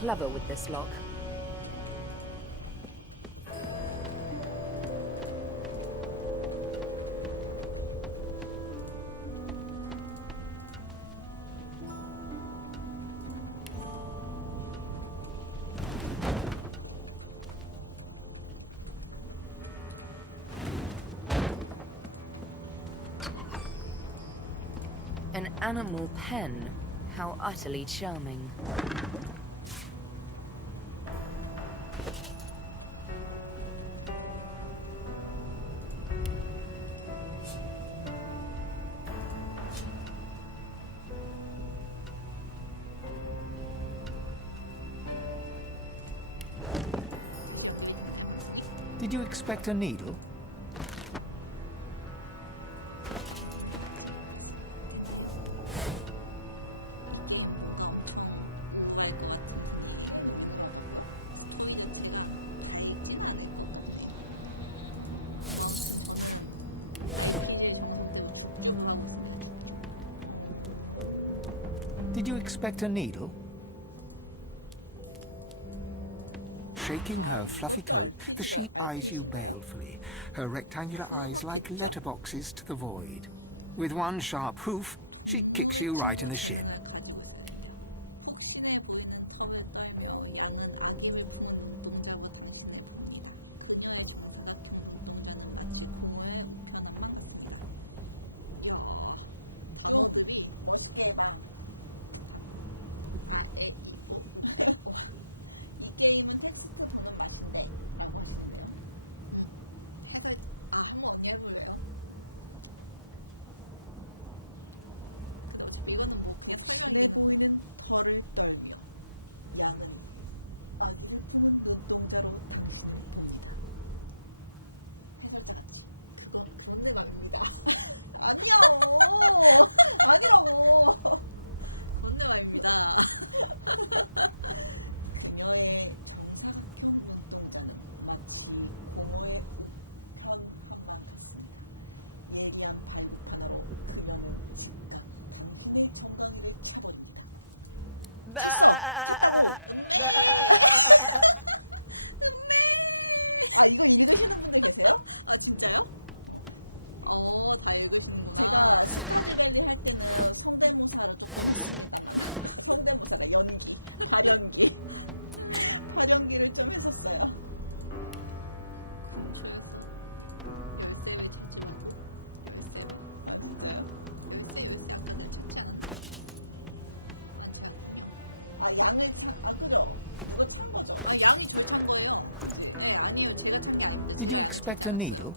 clever with this lock. An animal pen. How utterly charming. Did you expect a needle? Did you expect a needle? Shaking her fluffy coat, the sheep eyes you balefully, her rectangular eyes like letterboxes to the void. With one sharp hoof, she kicks you right in the shin. Did you expect a needle?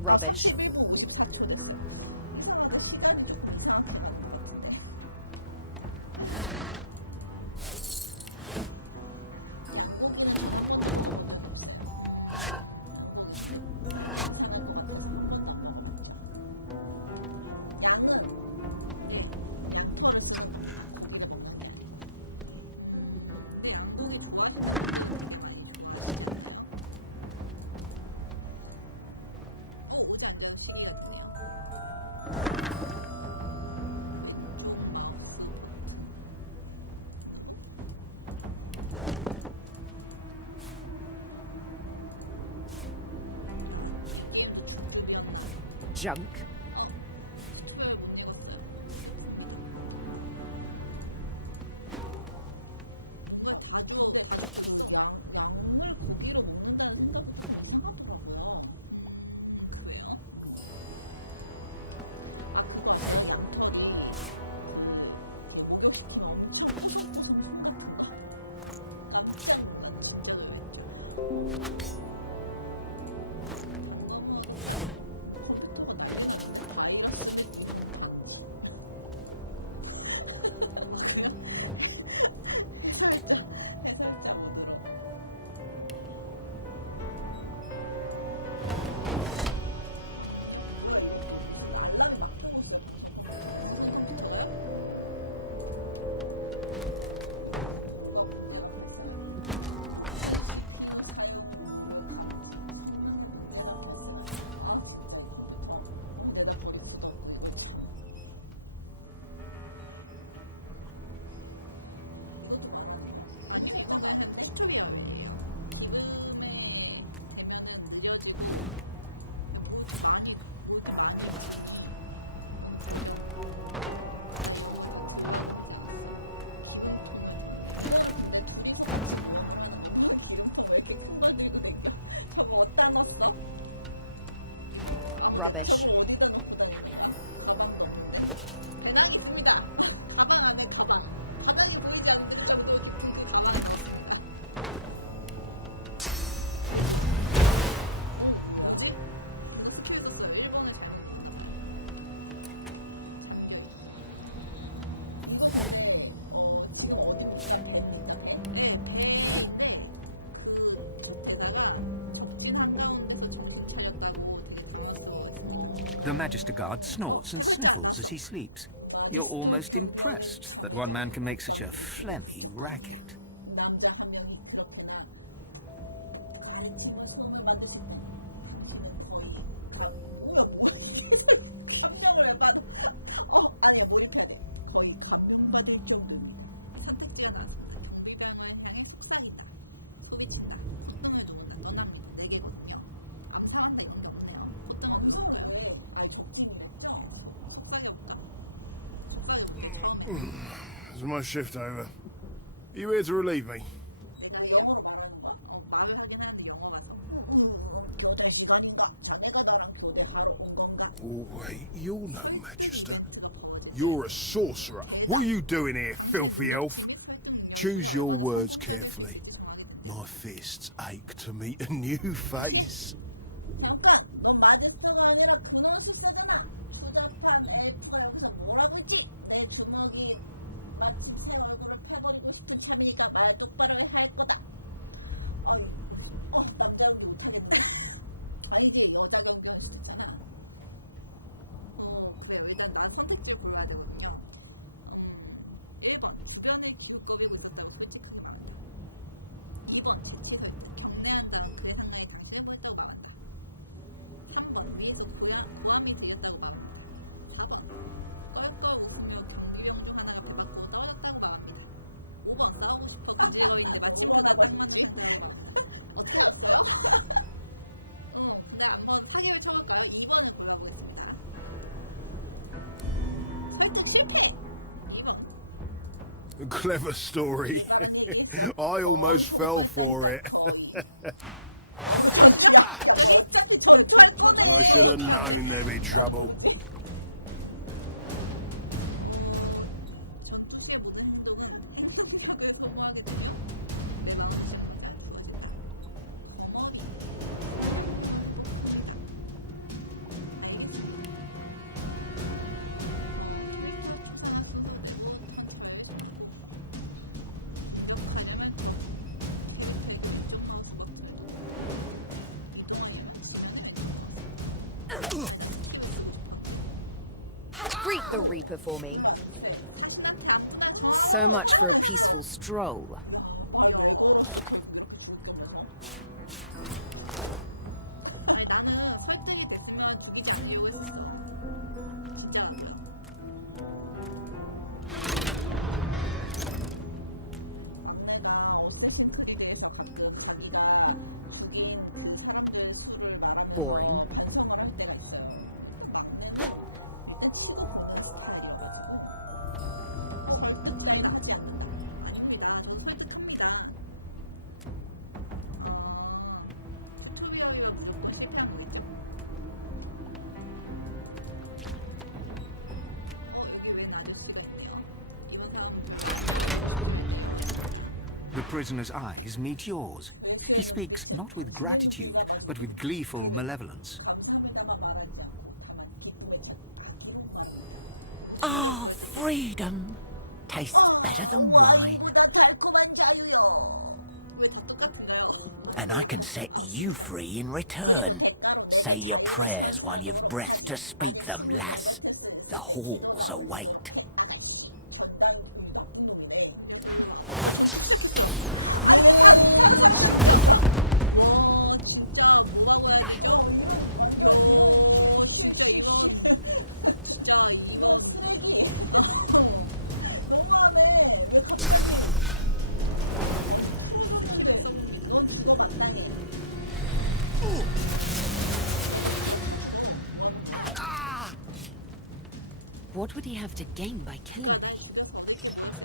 Rubbish. Junk. Rubbish. The Magister Guard snorts and sniffles as he sleeps. You're almost impressed that one man can make such a phlegmy racket. Is my shift over? Are you here to relieve me? Oh, wait, you're no Magister. You're a sorcerer. What are you doing here, filthy elf? Choose your words carefully. My fists ache to meet a new face. A clever story. I almost fell for it. I should have known there'd be trouble. Greet the Reaper for me. So much for a peaceful stroll. Boring. The prisoner's eyes meet yours. He speaks not with gratitude, but with gleeful malevolence. Ah, freedom tastes better than wine. And I can set you free in return. Say your prayers while you've breath to speak them, lass. The halls await. What would he have to gain by killing me?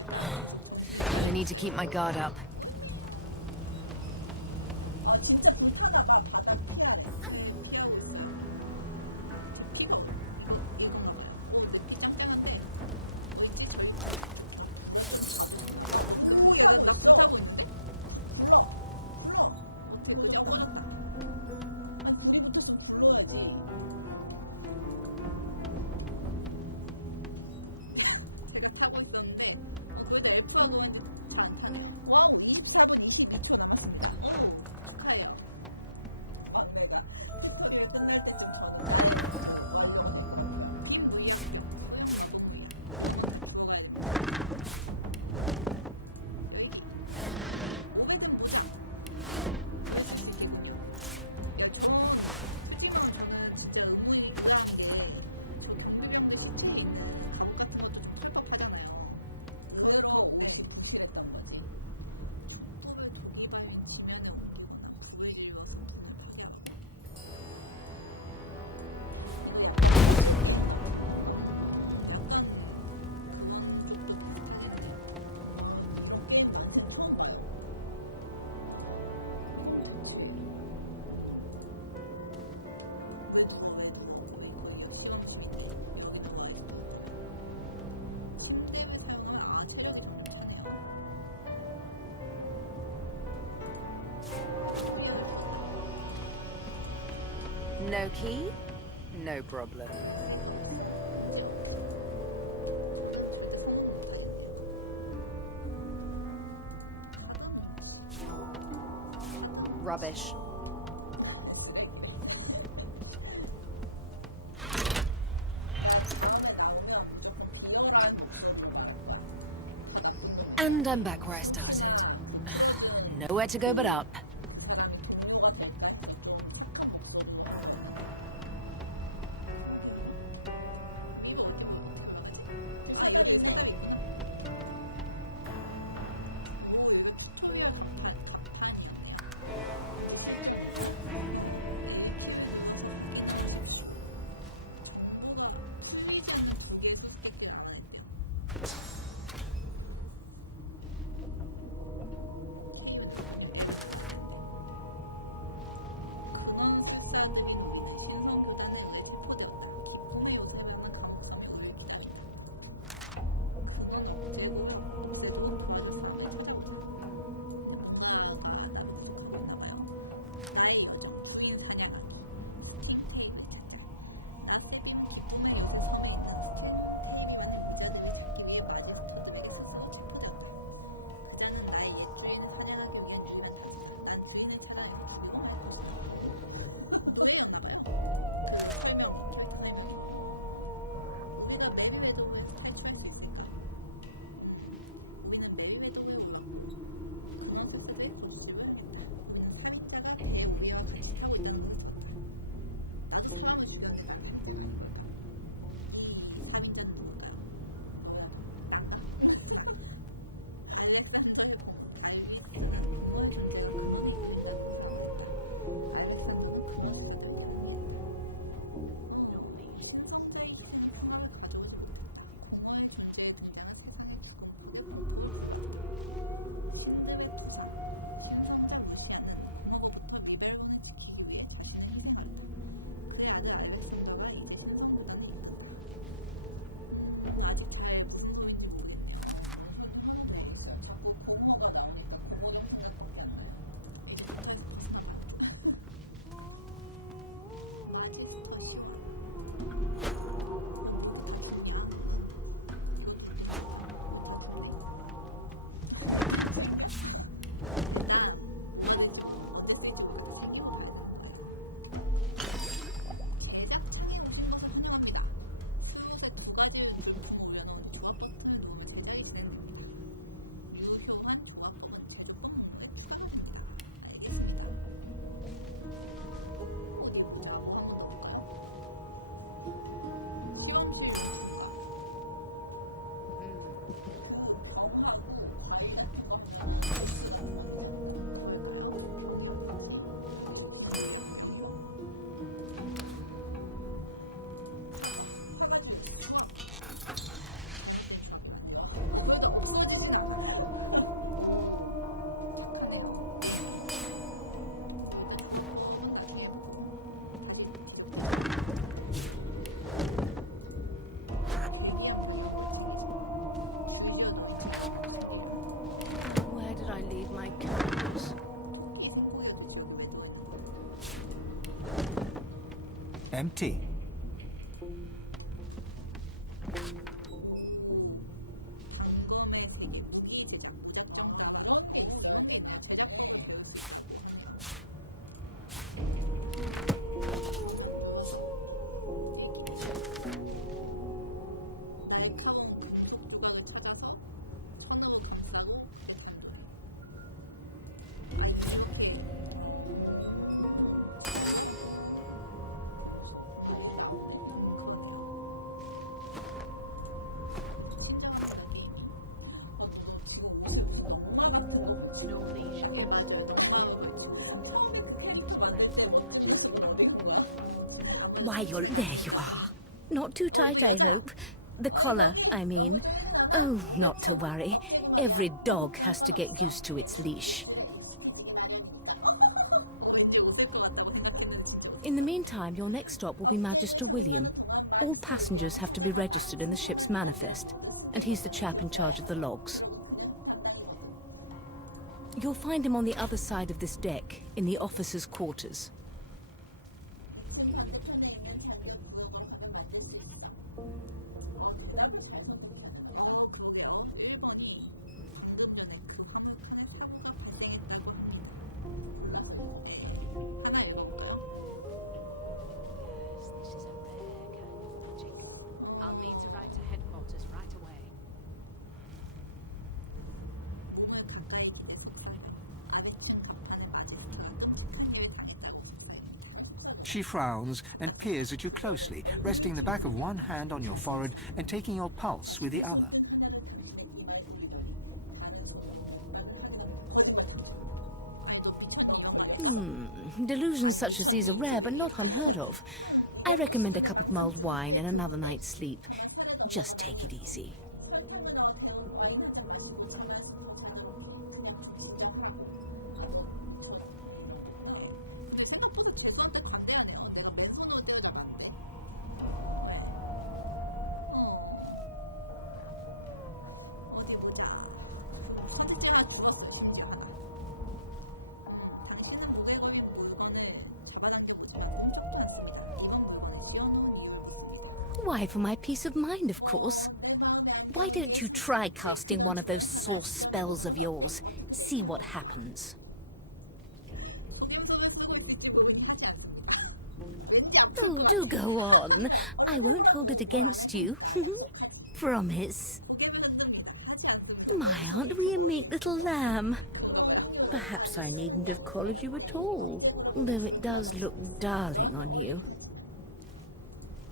But I need to keep my guard up. No key? No problem. Rubbish. And I'm back where I started. Nowhere to go but up. Empty. Why, there you are. Not too tight, I hope. The collar, I mean. Oh, not to worry. Every dog has to get used to its leash. In the meantime, your next stop will be Magister William. All passengers have to be registered in the ship's manifest, and he's the chap in charge of the logs. You'll find him on the other side of this deck, in the officers' quarters. She frowns and peers at you closely, resting the back of one hand on your forehead and taking your pulse with the other. Delusions such as these are rare, but not unheard of. I recommend a cup of mulled wine and another night's sleep. Just take it easy. Why, for my peace of mind, of course. Why don't you try casting one of those source spells of yours? See what happens. Oh, do go on. I won't hold it against you. Promise. My, aren't we a meek little lamb? Perhaps I needn't have collared you at all, though it does look darling on you.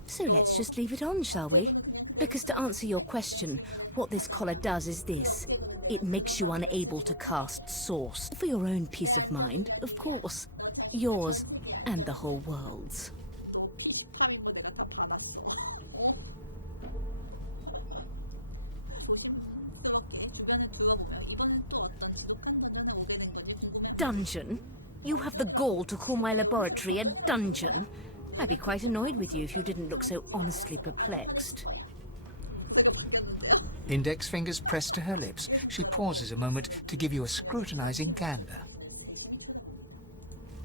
So let's just leave it on, shall we? Because to answer your question, what this collar does is this. It makes you unable to cast Source. For your own peace of mind, of course. Yours and the whole world's. Dungeon? You have the gall to call my laboratory a dungeon? I'd be quite annoyed with you if you didn't look so honestly perplexed. Index fingers pressed to her lips, she pauses a moment to give you a scrutinizing gander.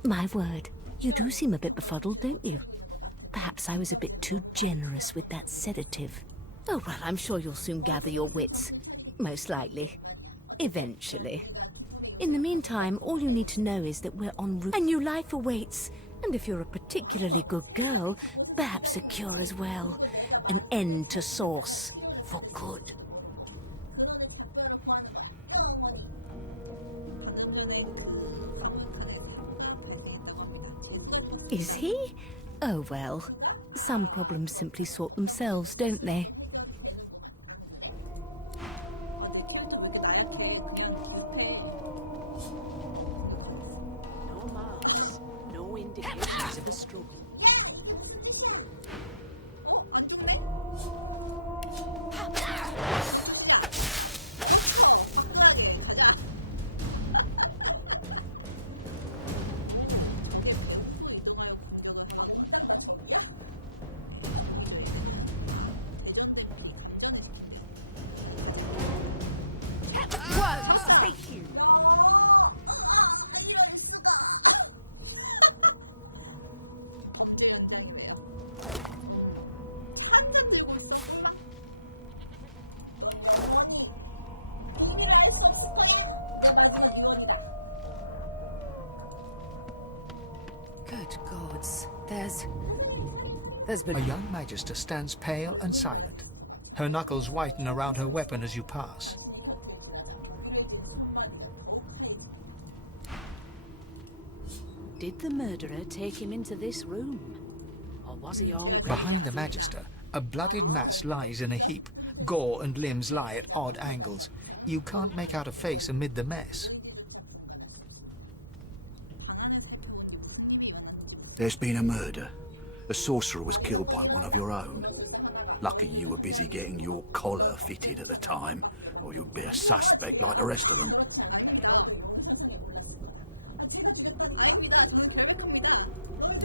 My word, you do seem a bit befuddled, don't you? Perhaps I was a bit too generous with that sedative. Oh, well, I'm sure you'll soon gather your wits. Most likely. Eventually. In the meantime, all you need to know is that we're en route. A new life awaits. And if you're a particularly good girl, perhaps a cure as well. An end to Source. For good. Is he? Oh well. Some problems simply sort themselves, don't they? No marks, no indications of a struggle. Good gods. There's been... A young magister stands pale and silent. Her knuckles whiten around her weapon as you pass. Did the murderer take him into this room? Or was he already... Behind the magister, a bloodied mass lies in a heap. Gore and limbs lie at odd angles. You can't make out a face amid the mess. There's been a murder. A sorcerer was killed by one of your own. Lucky you were busy getting your collar fitted at the time, or you'd be a suspect like the rest of them.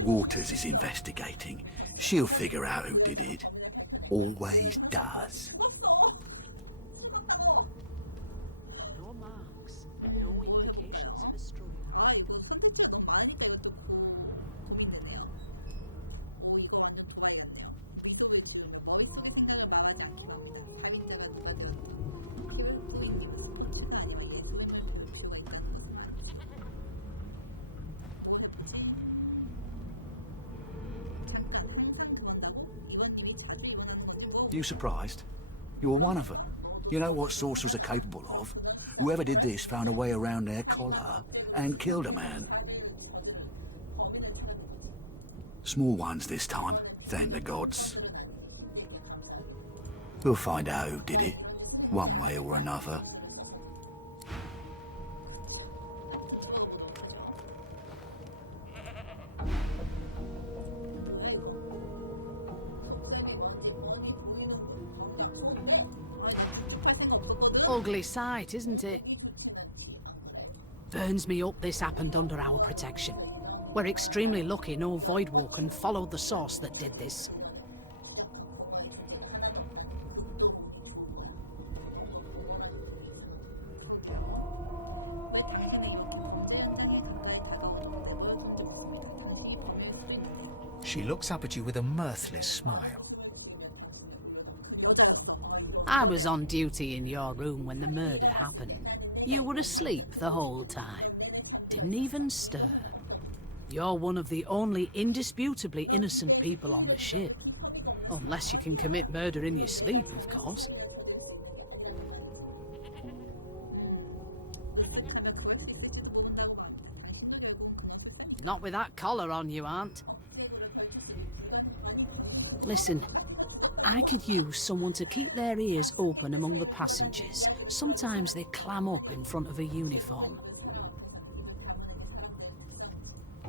Waters is investigating. She'll figure out who did it. Always does. No marks, no indications of a struggle. You surprised? You're one of them. You know what sorcerers are capable of? Whoever did this found a way around their collar and killed a man. Small ones this time, thank the gods. We'll find out who did it, one way or another. Ugly sight, isn't it? Burns me up this happened under our protection. We're extremely lucky no Voidwalker followed the source that did this. She looks up at you with a mirthless smile. I was on duty in your room when the murder happened. You were asleep the whole time. Didn't even stir. You're one of the only indisputably innocent people on the ship. Unless you can commit murder in your sleep, of course. Not with that collar on you, Aunt. Listen, I could use someone to keep their ears open among the passengers. Sometimes they clam up in front of a uniform.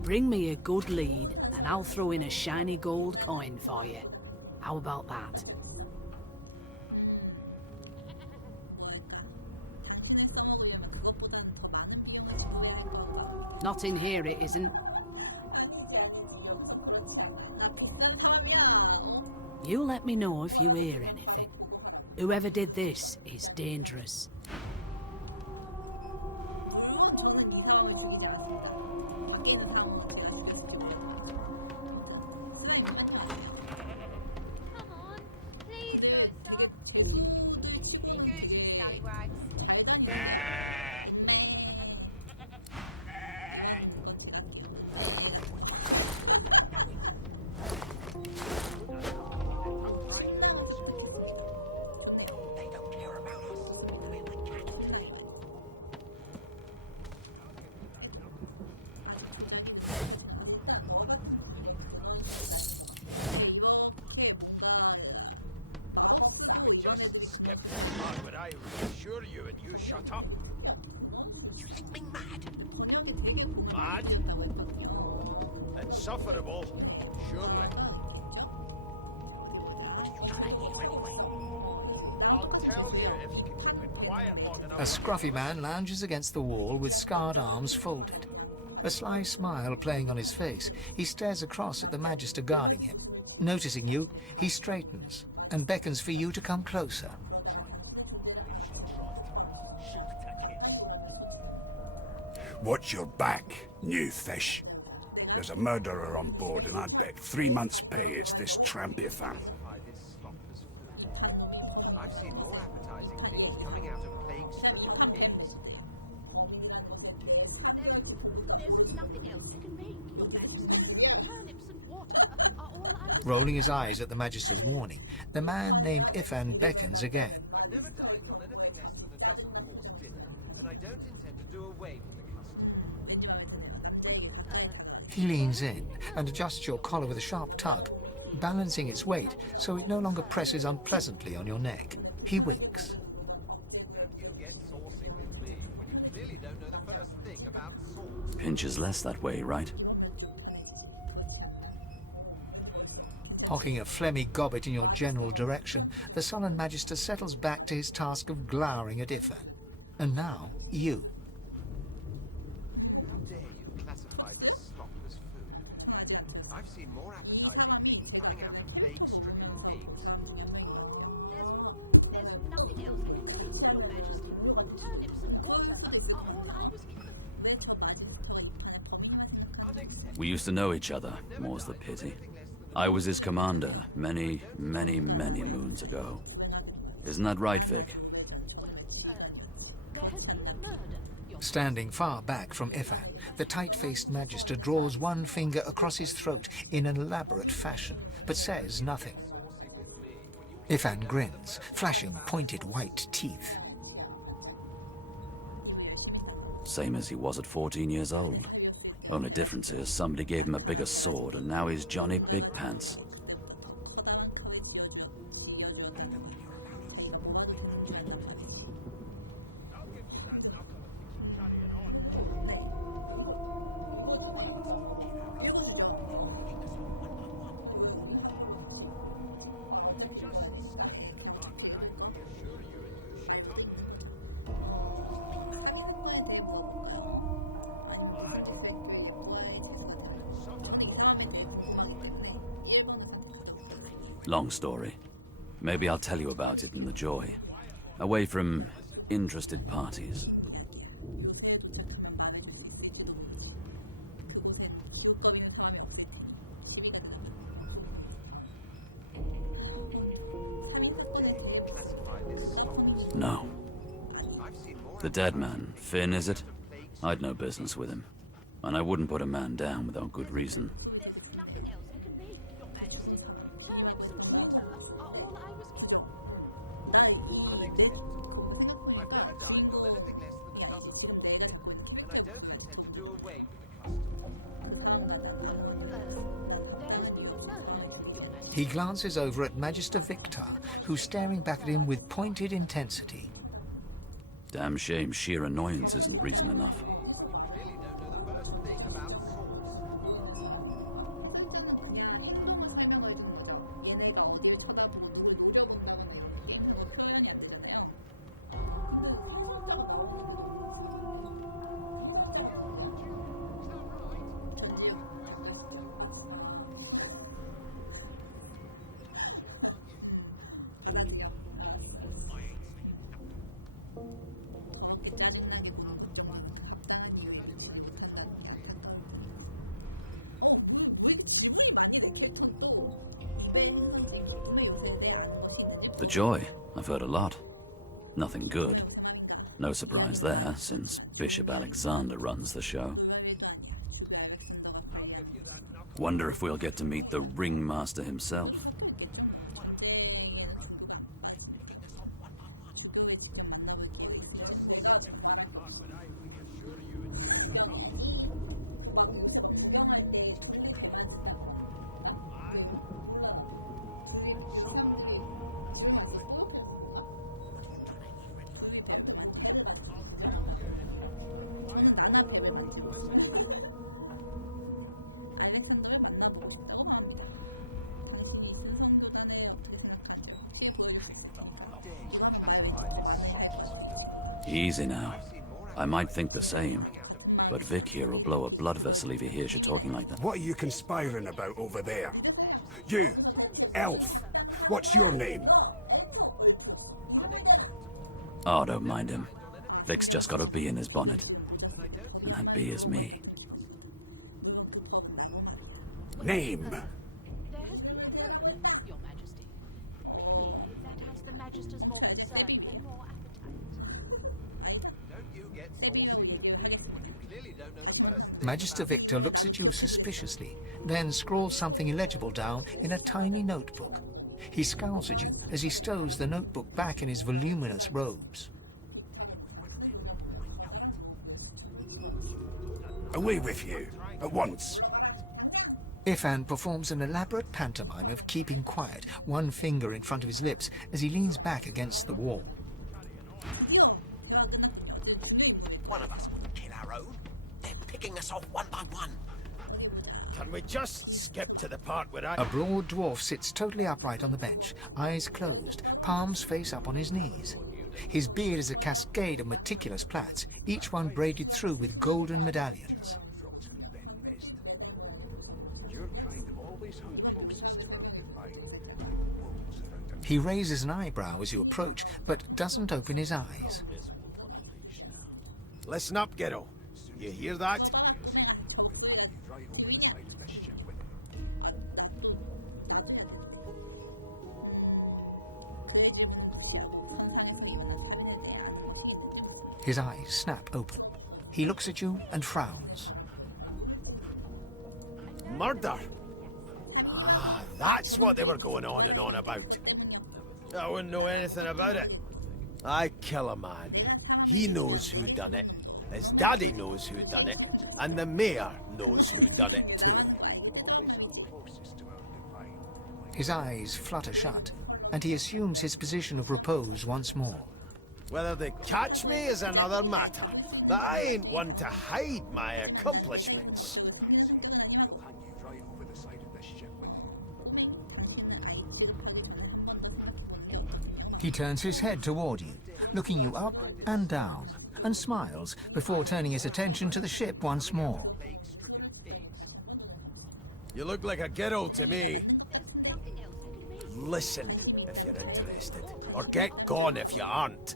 Bring me a good lead, and I'll throw in a shiny gold coin for you. How about that? Not in here, it isn't. You let me know if you hear anything. Whoever did this is dangerous. Come on, please, Loisa. Be good, you scallywags. Assure you and you shut up. You think me mad? Mad? Insufferable, surely. What are you trying to hear anyway? I'll tell you if you can keep it quiet long enough. A scruffy man lounges against the wall with scarred arms folded. A sly smile playing on his face, he stares across at the Magister guarding him. Noticing you, he straightens and beckons for you to come closer. Watch your back, new fish. There's a murderer on board, and I'd bet 3 months' pay it's this trampy-fan. I've seen more appetizing things coming out of plague-stricken pigs. There's nothing else you can make, Your Majesty. Turnips and water are all I was... Rolling his eyes at the Magister's warning, the man named Ifan beckons again. I've never dined on anything less than a dozen-course dinner, and I don't intend to do away with the custom. He leans in and adjusts your collar with a sharp tug, balancing its weight so it no longer presses unpleasantly on your neck. He winks. Don't you get saucy with me when you clearly don't know the first thing about sauce. Pinches less that way, right? Hocking a phlegmy gobbet in your general direction, the sullen Magister settles back to his task of glowering at Ifan. And now, you. How dare you classify this slop as food? I've seen more appetizing things coming out of plague-stricken pigs. There's nothing else you can make, Your Majesty. Turnips and water are all I was given. We used to know each other, more's the pity. I was his commander many, many, many moons ago. Isn't that right, Vic? There has been a murder. Standing far back from Ifan, the tight-faced Magister draws one finger across his throat in an elaborate fashion, but says nothing. Ifan grins, flashing pointed white teeth. Same as he was at 14 years old. Only difference is somebody gave him a bigger sword and now he's Johnny Big Pants. Long story. Maybe I'll tell you about it in the joy. Away from interested parties. No. The dead man, Finn, is it? I'd no business with him. And I wouldn't put a man down without good reason. He glances over at Magister Victor, who's staring back at him with pointed intensity. Damn shame sheer annoyance isn't reason enough. The Joy, I've heard a lot. Nothing good. No surprise there, since Bishop Alexander runs the show. Wonder if we'll get to meet the ringmaster himself. Easy now. I might think the same, but Vic here will blow a blood vessel if he hears you talking like that. What are you conspiring about over there? You, elf, what's your name? Oh, don't mind him. Vic's just got a bee in his bonnet. And that bee is me. Name? There has been a murder, Your Majesty. Maybe that has the Magister's more concern than your appetite. Don't you get saucy with me when you clearly don't know the person. Magister Victor looks at you suspiciously, then scrawls something illegible down in a tiny notebook. He scowls at you as he stows the notebook back in his voluminous robes. Away with you, at once. Ifan performs an elaborate pantomime of keeping quiet, one finger in front of his lips as he leans back against the wall. One of us wouldn't kill our own. They're picking us off one by one. Can we just skip to the part where A broad dwarf sits totally upright on the bench, eyes closed, palms face up on his knees. His beard is a cascade of meticulous plaits, each one braided through with golden medallions. He raises an eyebrow as you approach, but doesn't open his eyes. Listen up, Ghetto. You hear that? His eyes snap open. He looks at you and frowns. Murder? Ah, that's what they were going on and on about. I wouldn't know anything about it. I kill a man. He knows who done it. His daddy knows who done it, and the mayor knows who done it too. His eyes flutter shut, and he assumes his position of repose once more. Whether they catch me is another matter, but I ain't one to hide my accomplishments. He turns his head toward you, looking you up and down, and smiles before turning his attention to the ship once more. You look like a girl to me. Listen if you're interested, or get gone if you aren't.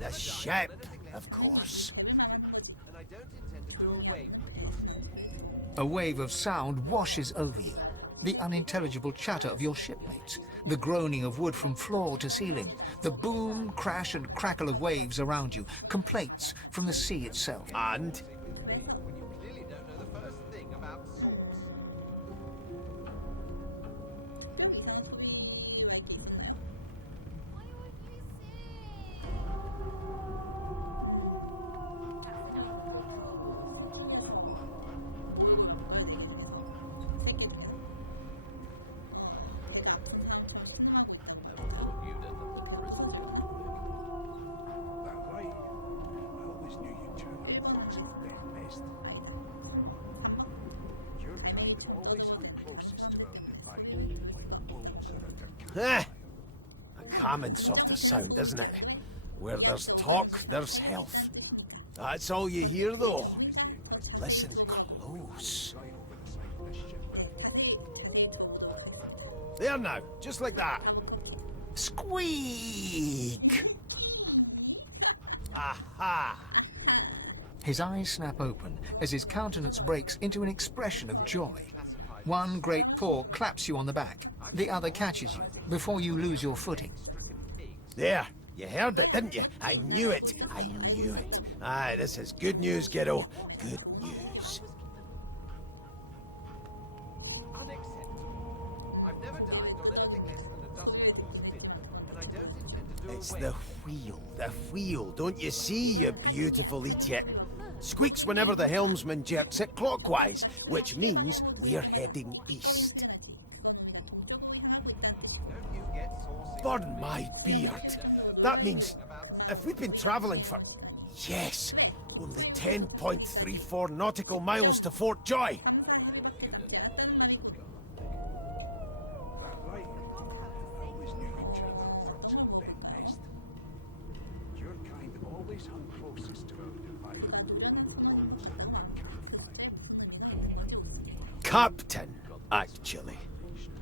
The ship, of course. A wave of sound washes over you. The unintelligible chatter of your shipmates, the groaning of wood from floor to ceiling, the boom, crash and crackle of waves around you, complaints from the sea itself. And? A common sort of sound, isn't it? Where there's talk, there's health. That's all you hear, though. Listen close. There now, just like that. Squeak! Aha! His eyes snap open as his countenance breaks into an expression of joy. One great paw claps you on the back. The other catches you before you lose your footing. There, you heard it, didn't you? I knew it. I knew it. Aye, this is good news, kiddo. Good news. Unacceptable. I've never dined on anything less than a dozen course dinner, and I don't intend to do It's away. the wheel. Don't you see, you beautiful idiot? Squeaks whenever the helmsman jerks it clockwise, which means we're heading east. Burn my beard. That means if we've been travelling for, yes, only 10.34 nautical miles to Fort Joy. Captain, actually.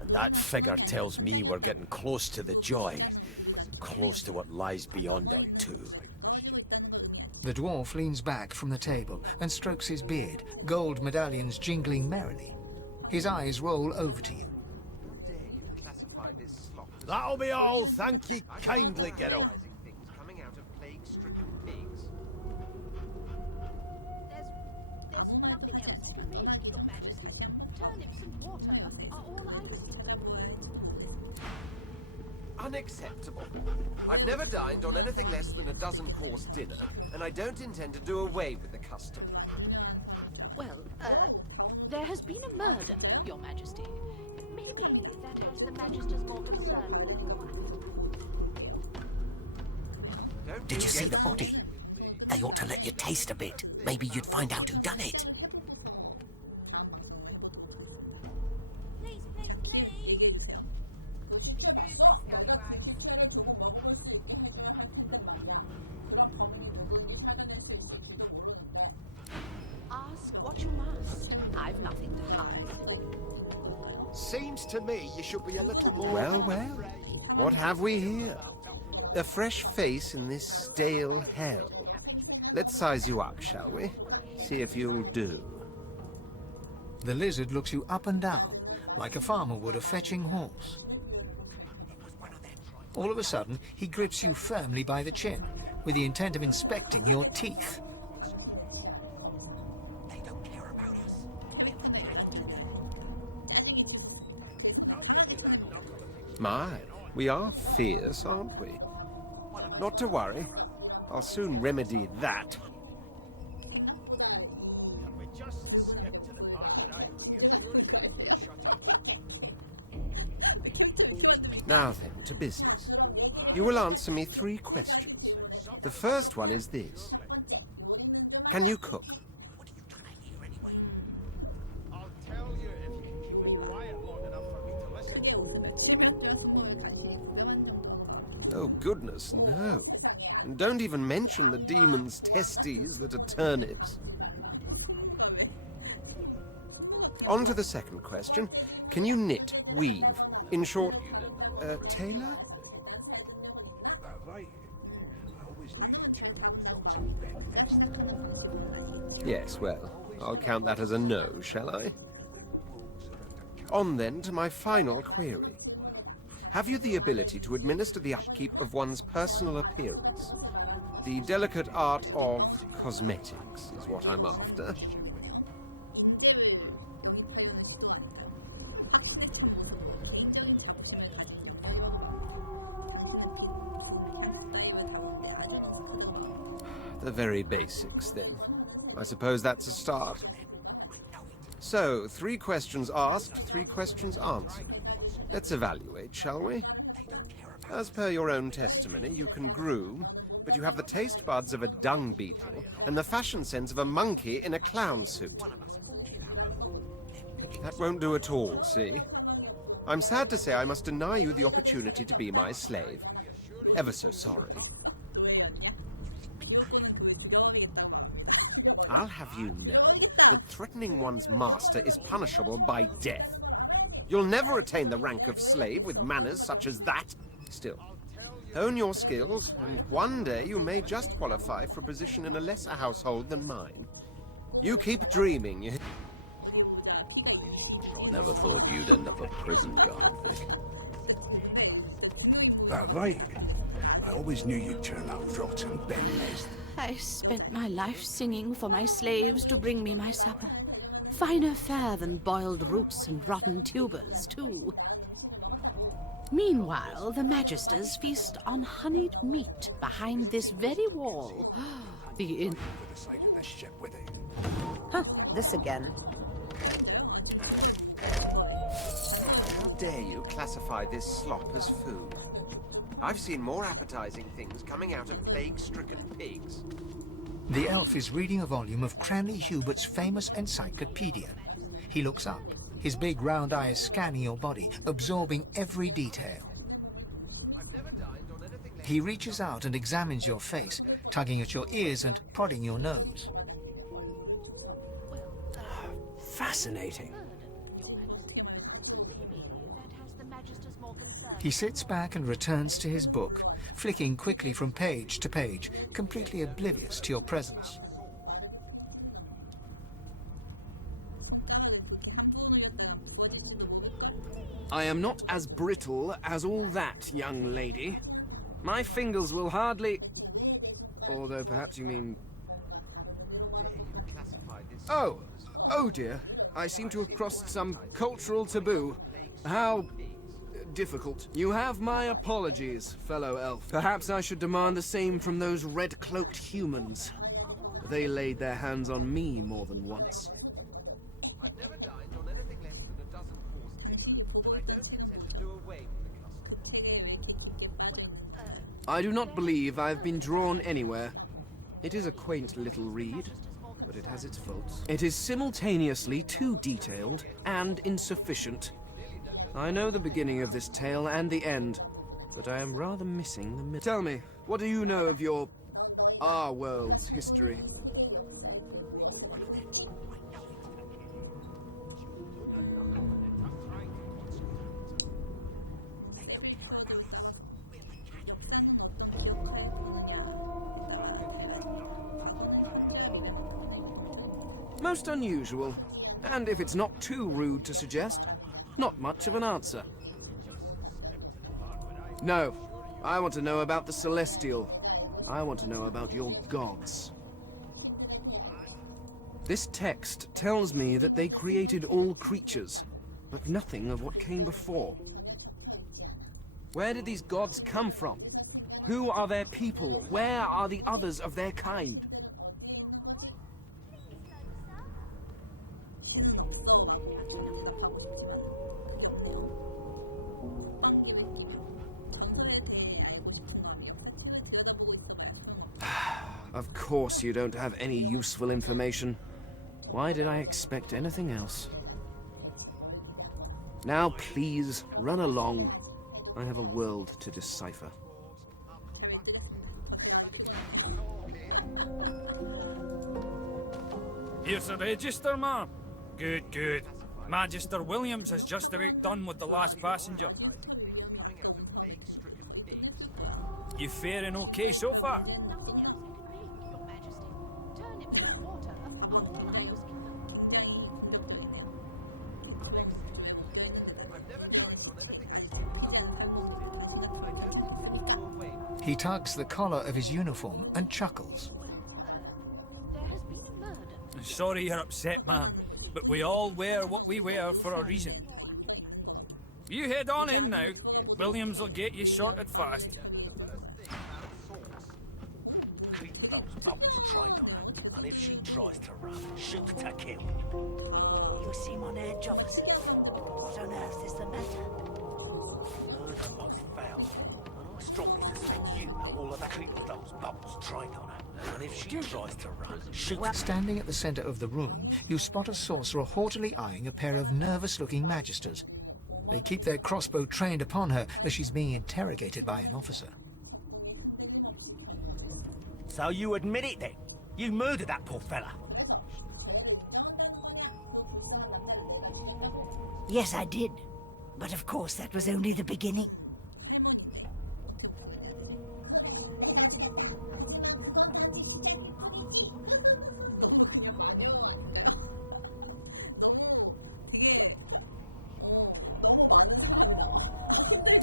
And that figure tells me we're getting close to the Joy. Close to what lies beyond it, too. The dwarf leans back from the table and strokes his beard, gold medallions jingling merrily. His eyes roll over to you. That'll be all, thank ye kindly, kiddo. There's nothing else I can make, Your Majesty. Turnips and water are all I was given. Unacceptable. I've never dined on anything less than a dozen-course dinner, and I don't intend to do away with the custom. Well, there has been a murder, Your Majesty. Maybe that has the Magister's more concern. Did you see the body? They ought to let you taste a bit. Maybe you'd find out who done it. Please, please, please. Ask what you must. I've nothing to hide. Seems to me you should be a little more... Well, well. What have we here? A fresh face in this stale hell. Let's size you up, shall we? See if you'll do. The lizard looks you up and down, like a farmer would a fetching horse. All of a sudden, he grips you firmly by the chin, with the intent of inspecting your teeth. They don't care about us. My, we are fierce, aren't we? Not to worry. I'll soon remedy that. Can we just skip to the part where I reassure you and you shut up? Now then, to business. You will answer me 3 questions. The first one is this. Can you cook? I'll tell you if you can keep it quiet long enough for me to listen. Oh, goodness, no. And don't even mention the demon's testes that are turnips. On to the second question. Can you knit, weave? In short, tailor? Yes, well, I'll count that as a no, shall I? On then to my final query. Have you the ability to administer the upkeep of one's personal appearance? The delicate art of cosmetics is what I'm after. The very basics, then. I suppose that's a start. So, 3 questions asked, 3 questions answered. Let's evaluate, shall we? As per your own testimony, you can groom, but you have the taste buds of a dung beetle and the fashion sense of a monkey in a clown suit. That won't do at all, see? I'm sad to say I must deny you the opportunity to be my slave. Ever so sorry. I'll have you know that threatening one's master is punishable by death. You'll never attain the rank of slave with manners such as that. Still, hone your skills, and one day you may just qualify for a position in a lesser household than mine. You keep dreaming, you... Never thought you'd end up a prison guard, Vic. That right? I always knew you'd turn out rotten, Ben-Nest. I spent my life singing for my slaves to bring me my supper. Finer fare than boiled roots and rotten tubers, too. Meanwhile, the Magisters feast on honeyed meat behind this very wall. The inn... Huh, this again. How dare you classify this slop as food? I've seen more appetizing things coming out of plague-stricken pigs. The elf is reading a volume of Cranley Hubert's famous encyclopedia. He looks up, his big round eyes scanning your body, absorbing every detail. He reaches out and examines your face, tugging at your ears and prodding your nose. Fascinating. He sits back and returns to his book, flicking quickly from page to page, completely oblivious to your presence. I am not as brittle as all that, young lady. My fingers will hardly... Although perhaps you mean... Oh dear. I seem to have crossed some cultural taboo. How... difficult. You have my apologies, fellow elf. Perhaps I should demand the same from those red-cloaked humans. They laid their hands on me more than once. I've never dined on anything less than a dozen horse dishes, and I don't intend to do away with the custom. I do not believe I've been drawn anywhere. It is a quaint little read, but it has its faults. It is simultaneously too detailed and insufficient. I know the beginning of this tale and the end, but I am rather missing the middle. Tell me, what do you know of our world's history? Most unusual, and if it's not too rude to suggest, not much of an answer. No, I want to know about the Celestial. I want to know about your gods. This text tells me that they created all creatures, but nothing of what came before. Where did these gods come from? Who are their people? Where are the others of their kind? Of course you don't have any useful information. Why did I expect anything else? Now please, run along. I have a world to decipher. Here's the register, ma'am. Good, good. Magister Williams has just about done with the last passenger. You faring okay so far? He tugs the collar of his uniform and chuckles. Sorry you're upset, ma'am, but we all wear what we wear for a reason. You head on in now. Williams will get you sorted fast. Keep those bolts trained on her, and if she tries to run, shoot to kill. You seem on edge, officer. What on earth is the matter? Murder most foul. And I strongly suspect you know all of that. Keep those bolts trained on her, and if she tries to run, shoot. Standing at the center of the room, you spot a sorcerer haughtily eyeing a pair of nervous-looking magisters. They keep their crossbow trained upon her as she's being interrogated by an officer. So you admit it then? You murdered that poor fella? Yes, I did. But of course, that was only the beginning.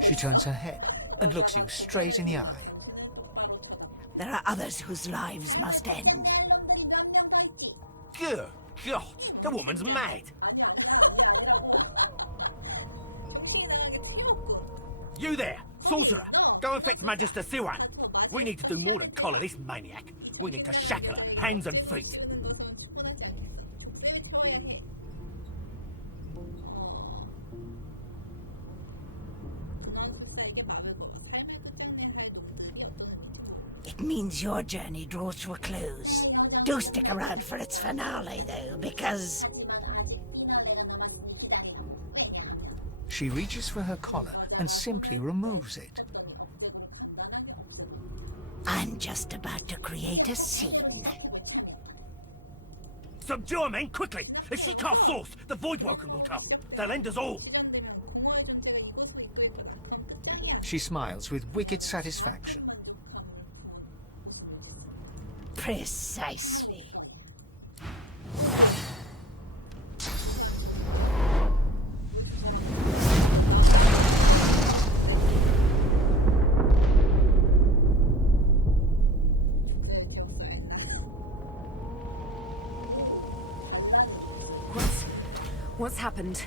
She turns her head and looks you straight in the eye. There are others whose lives must end. Good God, the woman's mad. You there, sorcerer! Go and fetch Magister Siwan. We need to do more than collar this maniac. We need to shackle her, hands and feet. It means your journey draws to a close. Do stick around for its finale, though, because... She reaches for her collar and simply removes it. I'm just about to create a scene. Subdue her, men, quickly! If she casts Source, the Voidwoken will come. They'll end us all. She smiles with wicked satisfaction. Precisely. What's happened?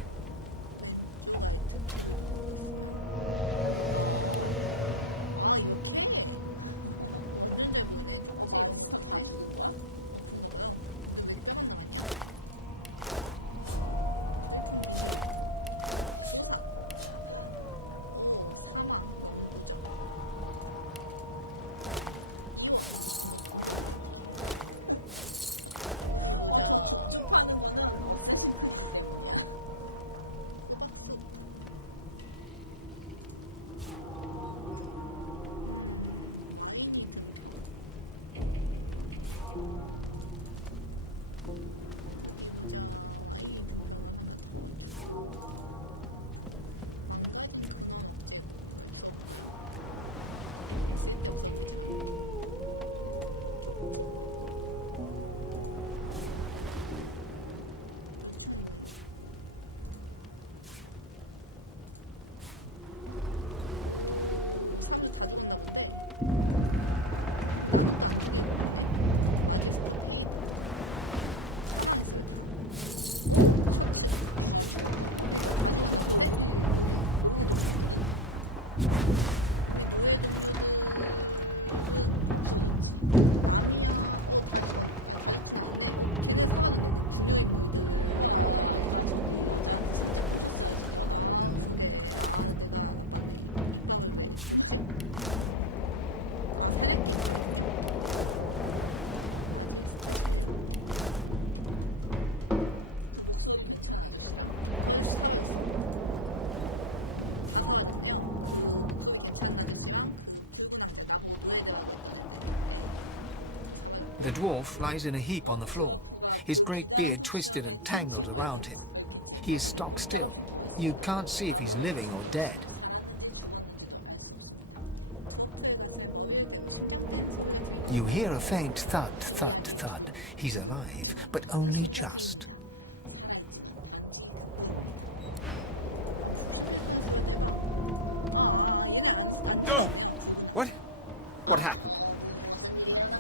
The dwarf lies in a heap on the floor, his great beard twisted and tangled around him. He is stock still. You can't see if he's living or dead. You hear a faint thud, thud, thud. He's alive, but only just. Oh! What? What happened?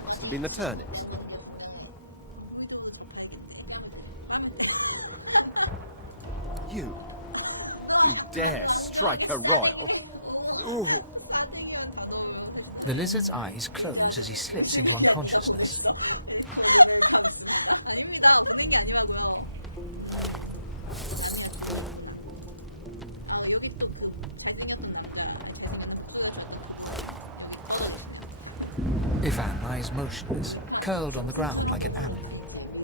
Must have been the turnips. You dare strike a royal? Ooh. The lizard's eyes close as he slips into unconsciousness. Ifan lies motionless, curled on the ground like an animal.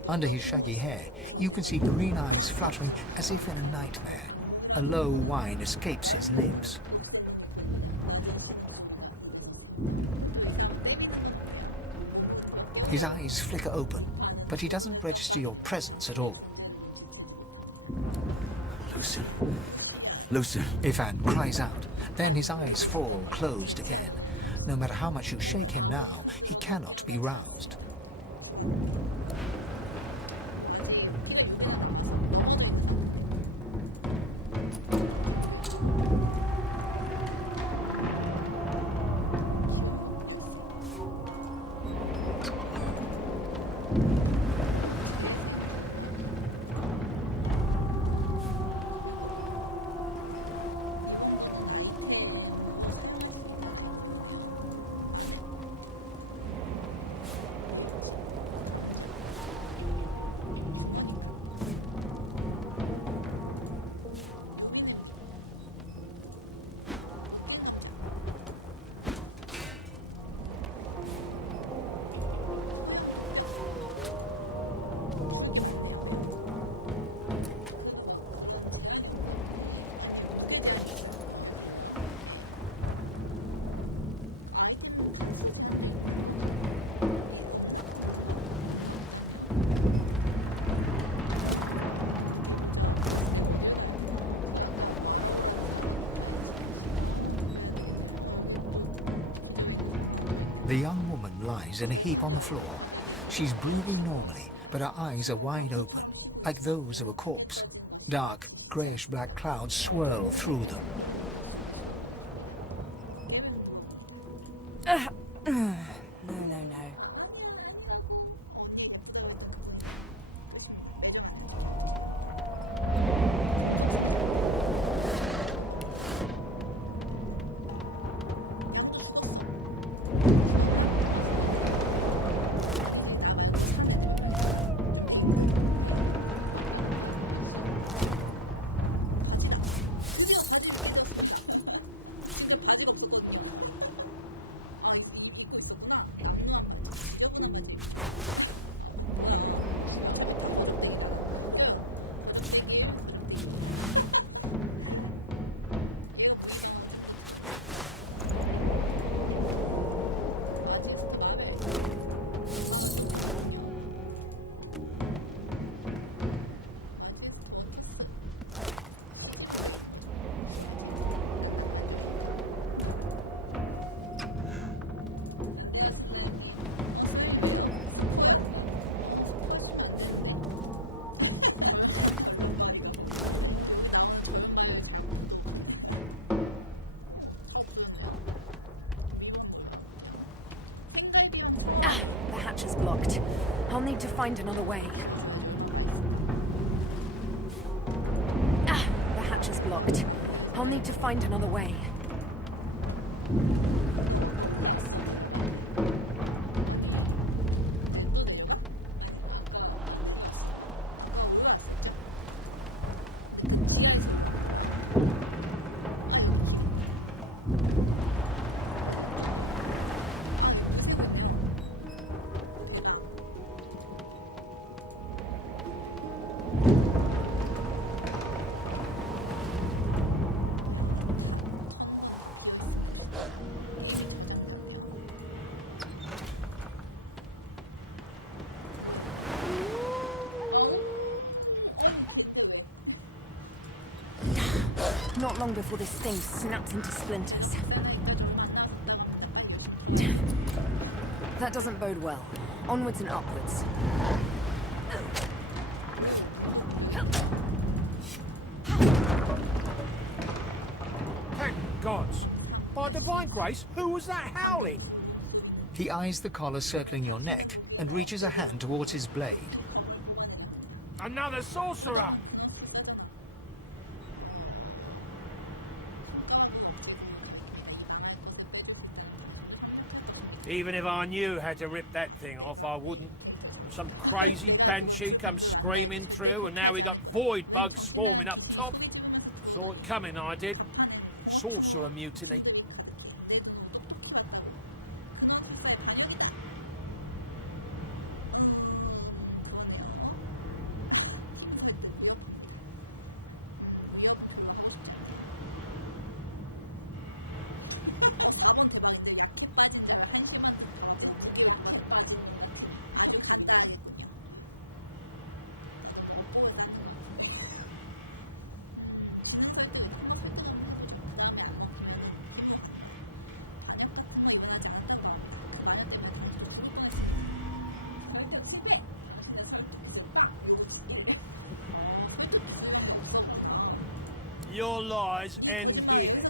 Under his shaggy hair, you can see green eyes fluttering as if in a nightmare. A low whine escapes his lips. His eyes flicker open, but he doesn't register your presence at all. Lucen. Lucen. Ifan cries out, then his eyes fall closed again. No matter how much you shake him now, he cannot be roused. The young woman lies in a heap on the floor. She's breathing normally, but her eyes are wide open, like those of a corpse. Dark, greyish-black clouds swirl through them. No. Is blocked. I'll need to find another way. The hatch is blocked. I'll need to find another way. Not long before this thing snaps into splinters. That doesn't bode well. Onwards and upwards. Thank gods! By divine grace, who was that howling? He eyes the collar circling your neck and reaches a hand towards his blade. Another sorcerer! Even if I knew how to rip that thing off, I wouldn't. Some crazy banshee comes screaming through, and now we got void bugs swarming up top. Saw it coming, I did. Sorcerer mutiny. Your lies end here.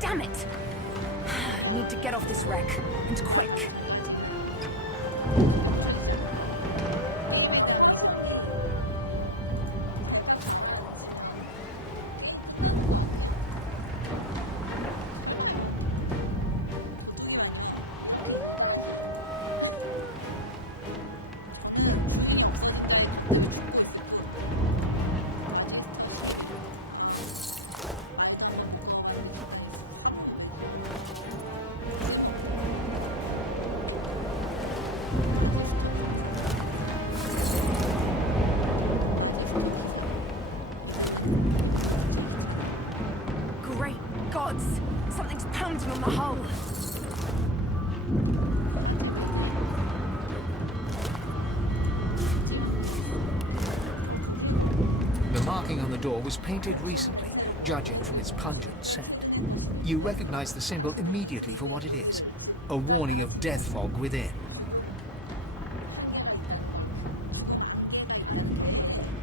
Damn it! I need to get off this wreck, and quick. Something's pounding on the hull. The marking on the door was painted recently, judging from its pungent scent. You recognize the symbol immediately for what it is, a warning of death fog within.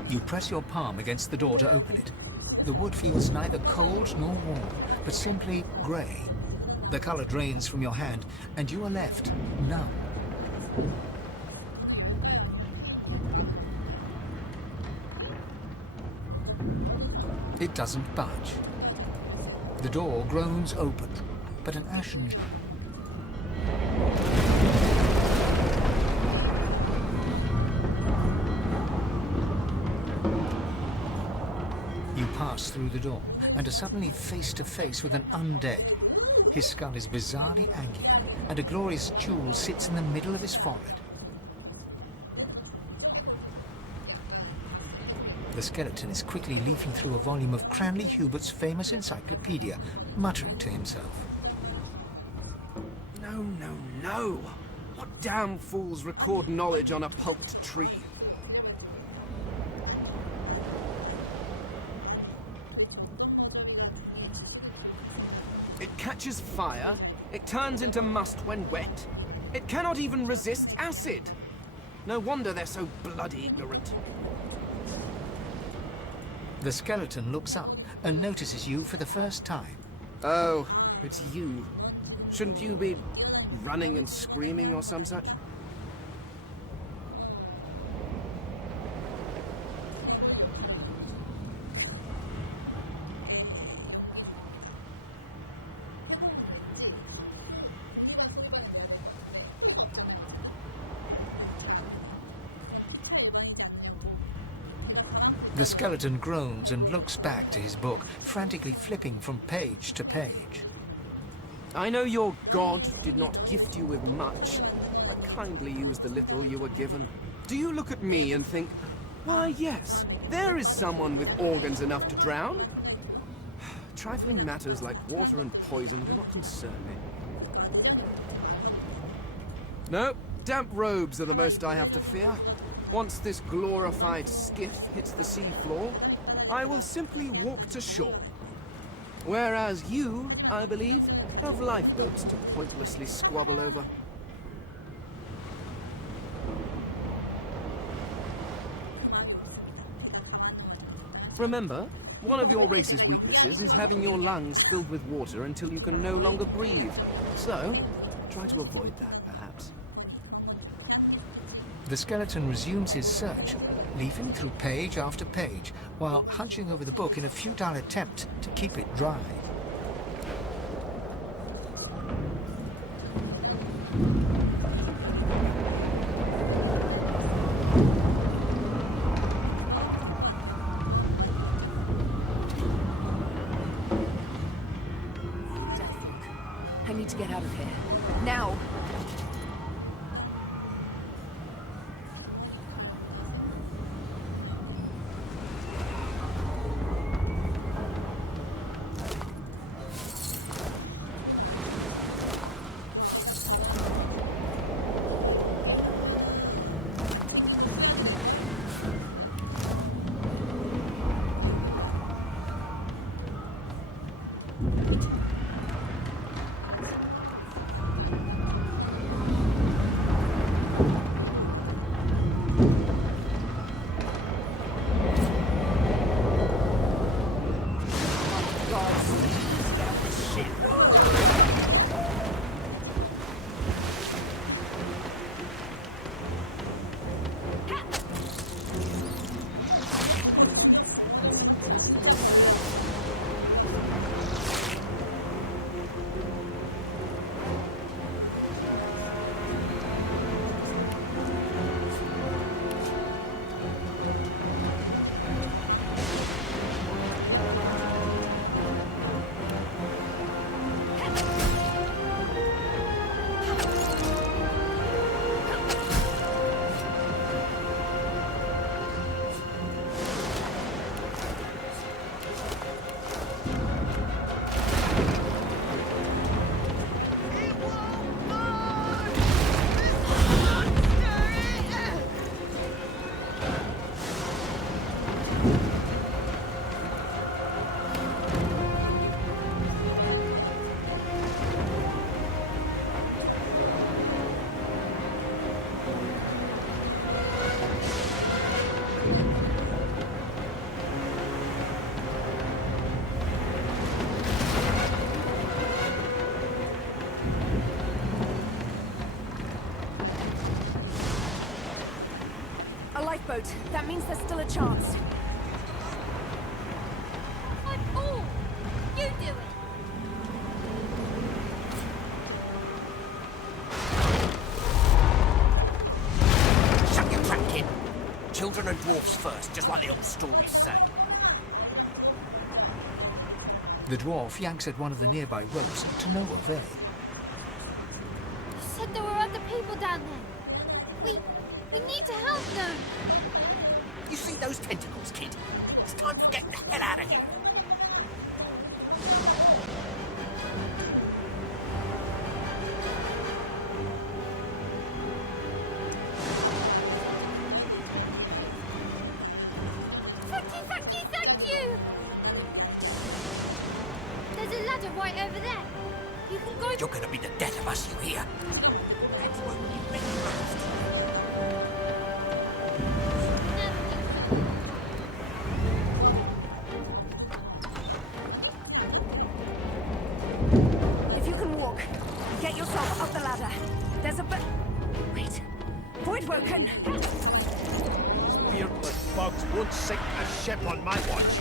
You press your palm against the door to open it. The wood feels neither cold nor warm, but simply grey. The colour drains from your hand, and you are left numb. It doesn't budge. The door groans open, but an ashen... You pass through the door and are suddenly face to face with an undead. His skull is bizarrely angular, and a glorious jewel sits in the middle of his forehead. The skeleton is quickly leafing through a volume of Cranley Hubert's famous encyclopedia, muttering to himself. No, no, no! What damn fools record knowledge on a pulped tree? It catches fire, it turns into must when wet. It cannot even resist acid. No wonder they're so bloody ignorant. The skeleton looks up and notices you for the first time. Oh, it's you. Shouldn't you be running and screaming or some such? The skeleton groans and looks back to his book, frantically flipping from page to page. I know your god did not gift you with much, but kindly use the little you were given. Do you look at me and think, why yes, there is someone with organs enough to drown? Trifling matters like water and poison do not concern me. No, damp robes are the most I have to fear. Once this glorified skiff hits the sea floor, I will simply walk to shore. Whereas you, I believe, have lifeboats to pointlessly squabble over. Remember, one of your race's weaknesses is having your lungs filled with water until you can no longer breathe. So, try to avoid that, perhaps. The skeleton resumes his search, leafing through page after page, while hunching over the book in a futile attempt to keep it dry. I need to get out of here. Now! lifeboat. That means there's still a chance. I'm all. You do it. Shut your trap, kid. Children and dwarfs first, just like the old stories say. The dwarf yanks at one of the nearby ropes to no avail. You said there were other people down there. We need to help them. You see those tentacles, kid? It's time for getting the hell out of here. Thank you! There's a ladder right over there. You can go... You're gonna be the death of us, you hear? If you can walk, get yourself up the ladder. There's a Wait. Void woken. These beardless bugs won't sink a ship on my watch.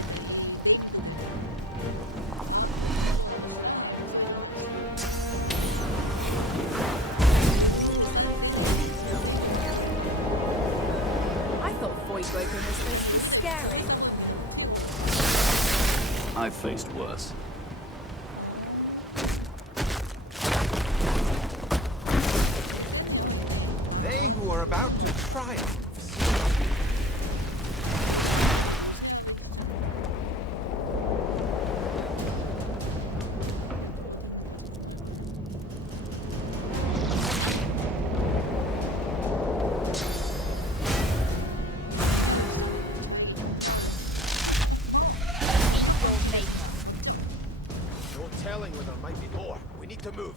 I thought void woken was supposed to be scary. I've faced worse. They who are about to triumph. No telling where there might be more. We need to move.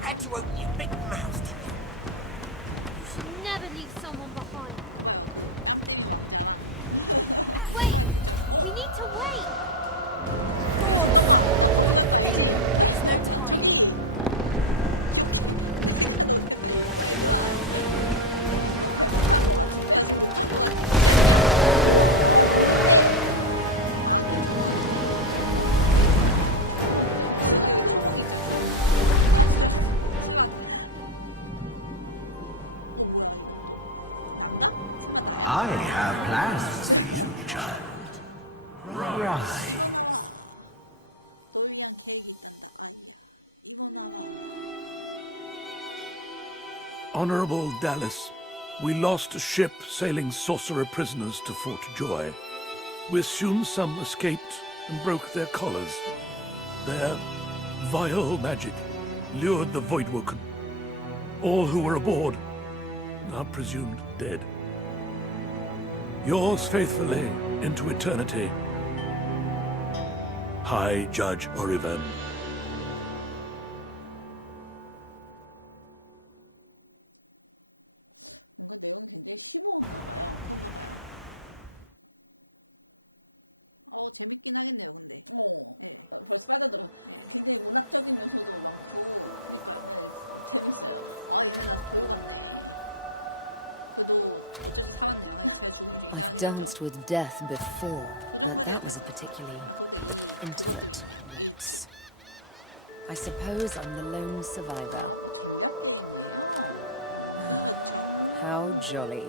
Had to open your big mouth. You should never leave someone behind. Wait! We need to wait! Hey, there's no time. I have plans for you, child. Rise. Honorable Dallas, we lost a ship sailing sorcerer prisoners to Fort Joy. We assume some escaped and broke their collars. Their vile magic lured the Voidwoken. All who were aboard are presumed dead. Yours faithfully into eternity, High Judge Oriven. I've danced with death before, but that was a particularly intimate waltz. I suppose I'm the lone survivor. How jolly.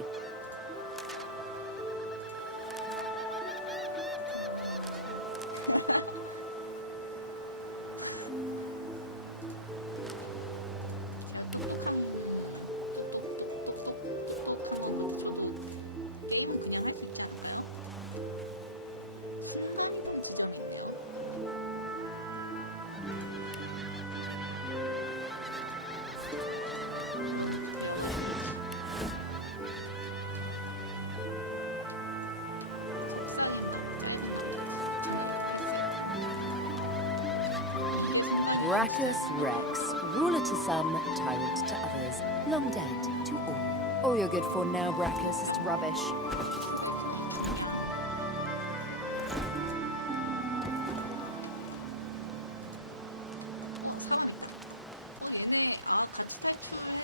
Brachus Rex, ruler to some, tyrant to others, long dead to all. All you're good for now, Brachus, is to rubbish.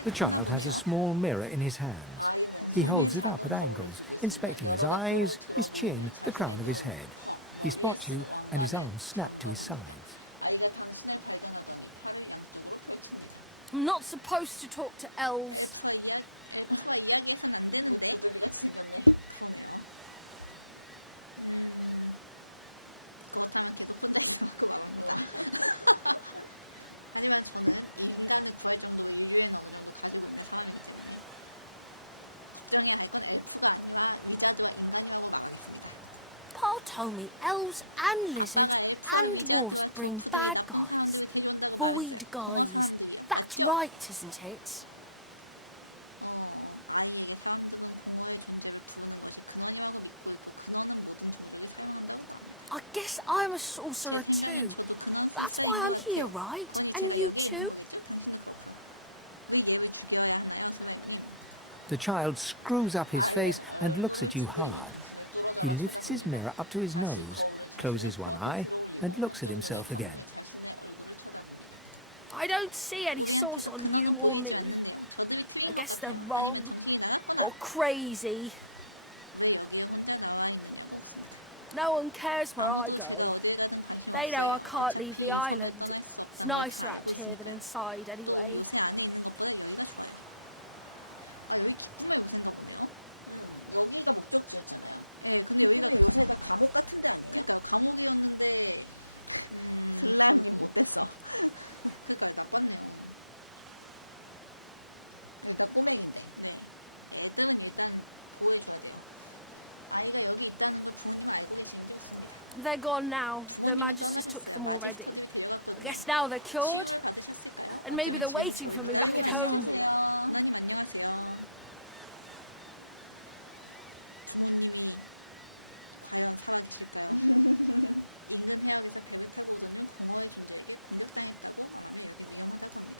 The child has a small mirror in his hands. He holds it up at angles, inspecting his eyes, his chin, the crown of his head. He spots you, and his arms snap to his sides. I'm not supposed to talk to elves. Pa told me elves and lizards and dwarves bring bad guys. Void guys. That's right, isn't it? I guess I'm a sorcerer too. That's why I'm here, right? And you too? The child screws up his face and looks at you hard. He lifts his mirror up to his nose, closes one eye, and looks at himself again. I don't see any sauce on you or me. I guess they're wrong or crazy. No one cares where I go. They know I can't leave the island. It's nicer out here than inside anyway. They're gone now. Their Majesties took them already. I guess now they're cured. And maybe they're waiting for me back at home.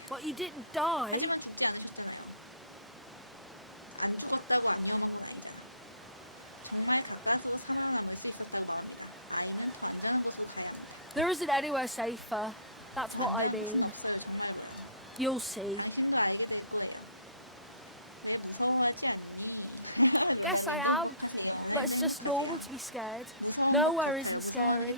But you didn't die. There isn't anywhere safer. That's what I mean. You'll see. Guess I am, but it's just normal to be scared. Nowhere isn't scary.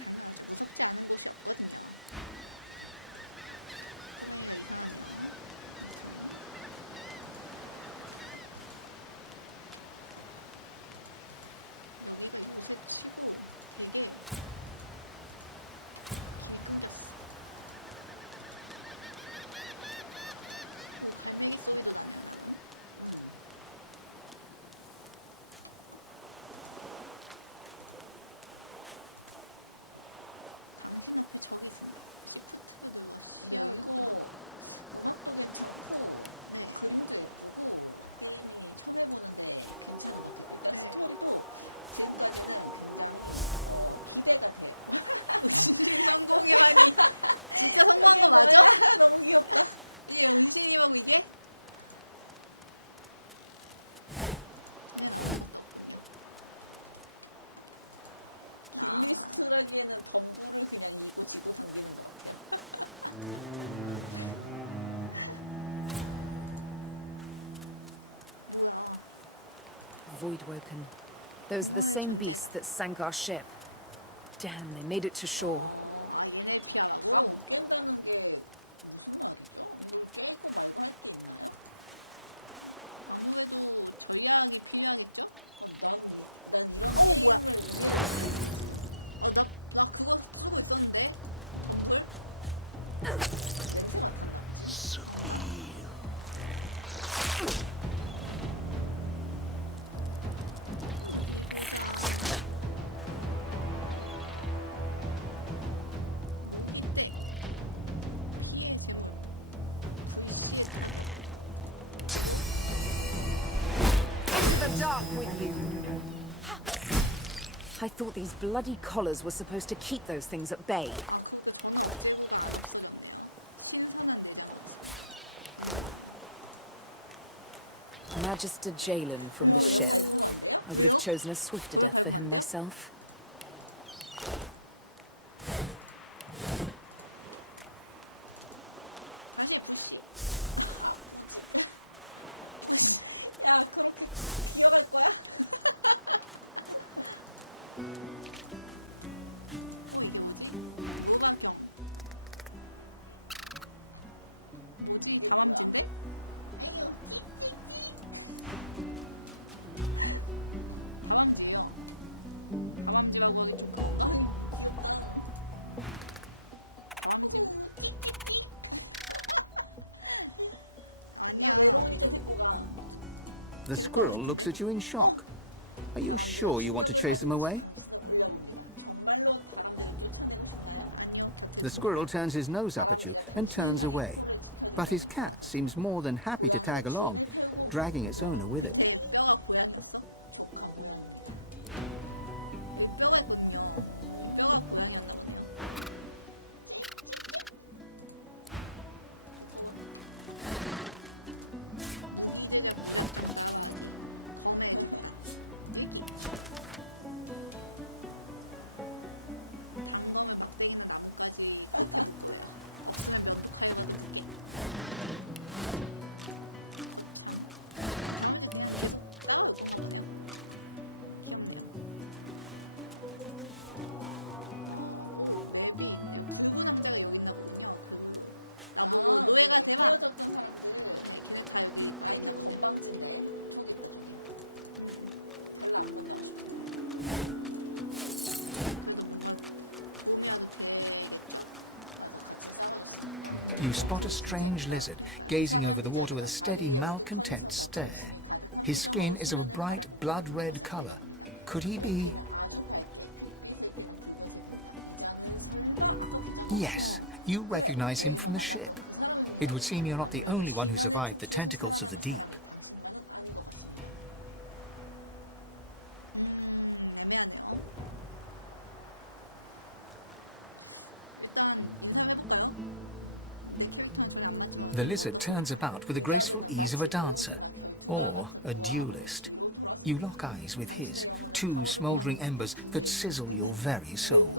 Voidwoken. Those are the same beasts that sank our ship. Damn, they made it to shore. With you. I thought these bloody collars were supposed to keep those things at bay. Magister Jalen from the ship. I would have chosen a swifter death for him myself. The squirrel looks at you in shock. Are you sure you want to chase them away? The squirrel turns his nose up at you and turns away. But his cat seems more than happy to tag along, dragging its owner with it. You spot a strange lizard gazing over the water with a steady, malcontent stare. His skin is of a bright, blood-red color. Could he be... Yes, you recognize him from the ship. It would seem you're not the only one who survived the tentacles of the deep. The lizard turns about with the graceful ease of a dancer, or a duelist. You lock eyes with his, two smouldering embers that sizzle your very soul.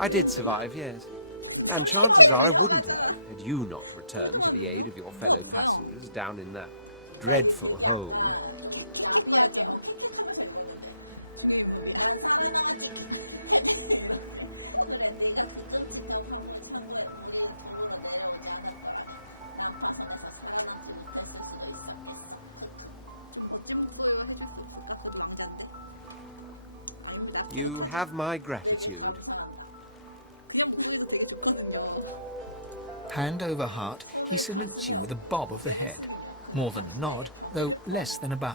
I did survive, yes. And chances are I wouldn't have, had you not returned to the aid of your fellow passengers down in that dreadful hole. You have my gratitude. Hand over heart, he salutes you with a bob of the head. More than a nod, though less than a bow.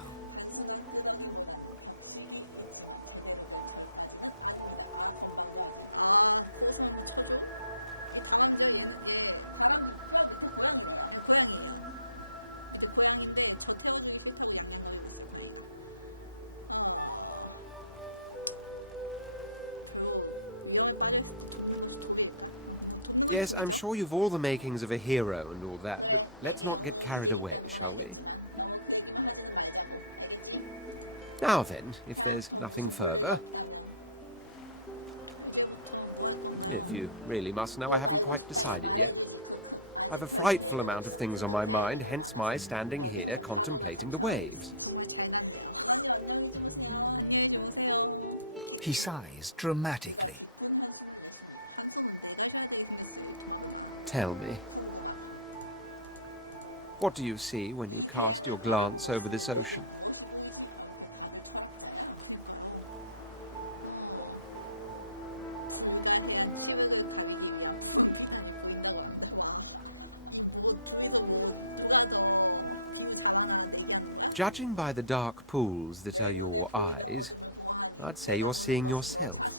Yes, I'm sure you've all the makings of a hero and all that, but let's not get carried away, shall we? Now then, if there's nothing further... If you really must know, I haven't quite decided yet. I've a frightful amount of things on my mind, hence my standing here contemplating the waves. He sighs dramatically. Tell me, what do you see when you cast your glance over this ocean? Judging by the dark pools that are your eyes, I'd say you're seeing yourself.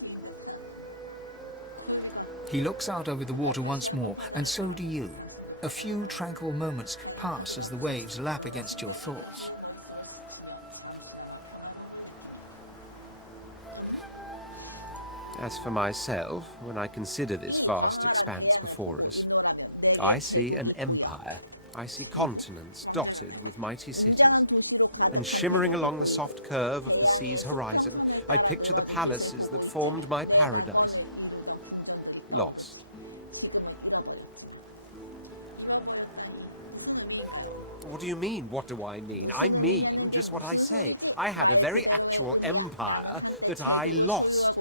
He looks out over the water once more, and so do you. A few tranquil moments pass as the waves lap against your thoughts. As for myself, when I consider this vast expanse before us, I see an empire. I see continents dotted with mighty cities. And shimmering along the soft curve of the sea's horizon, I picture the palaces that formed my paradise. Lost. What do you mean, what do I mean? I mean just what I say. I had a very actual empire that I lost.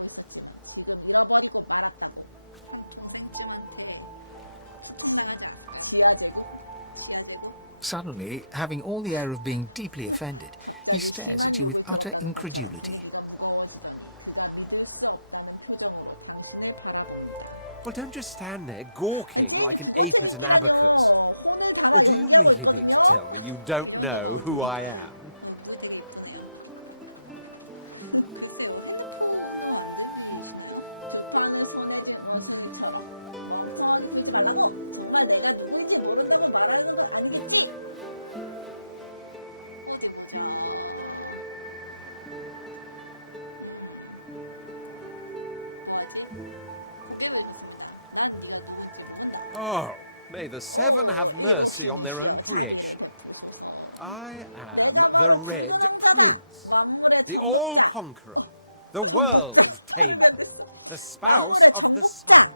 Suddenly, having all the air of being deeply offended, he stares at you with utter incredulity. Well, don't just stand there gawking like an ape at an abacus. Or do you really mean to tell me you don't know who I am? Oh, may the Seven have mercy on their own creation. I am the Red Prince, the All-Conqueror, the World-Tamer, the spouse of the Sun.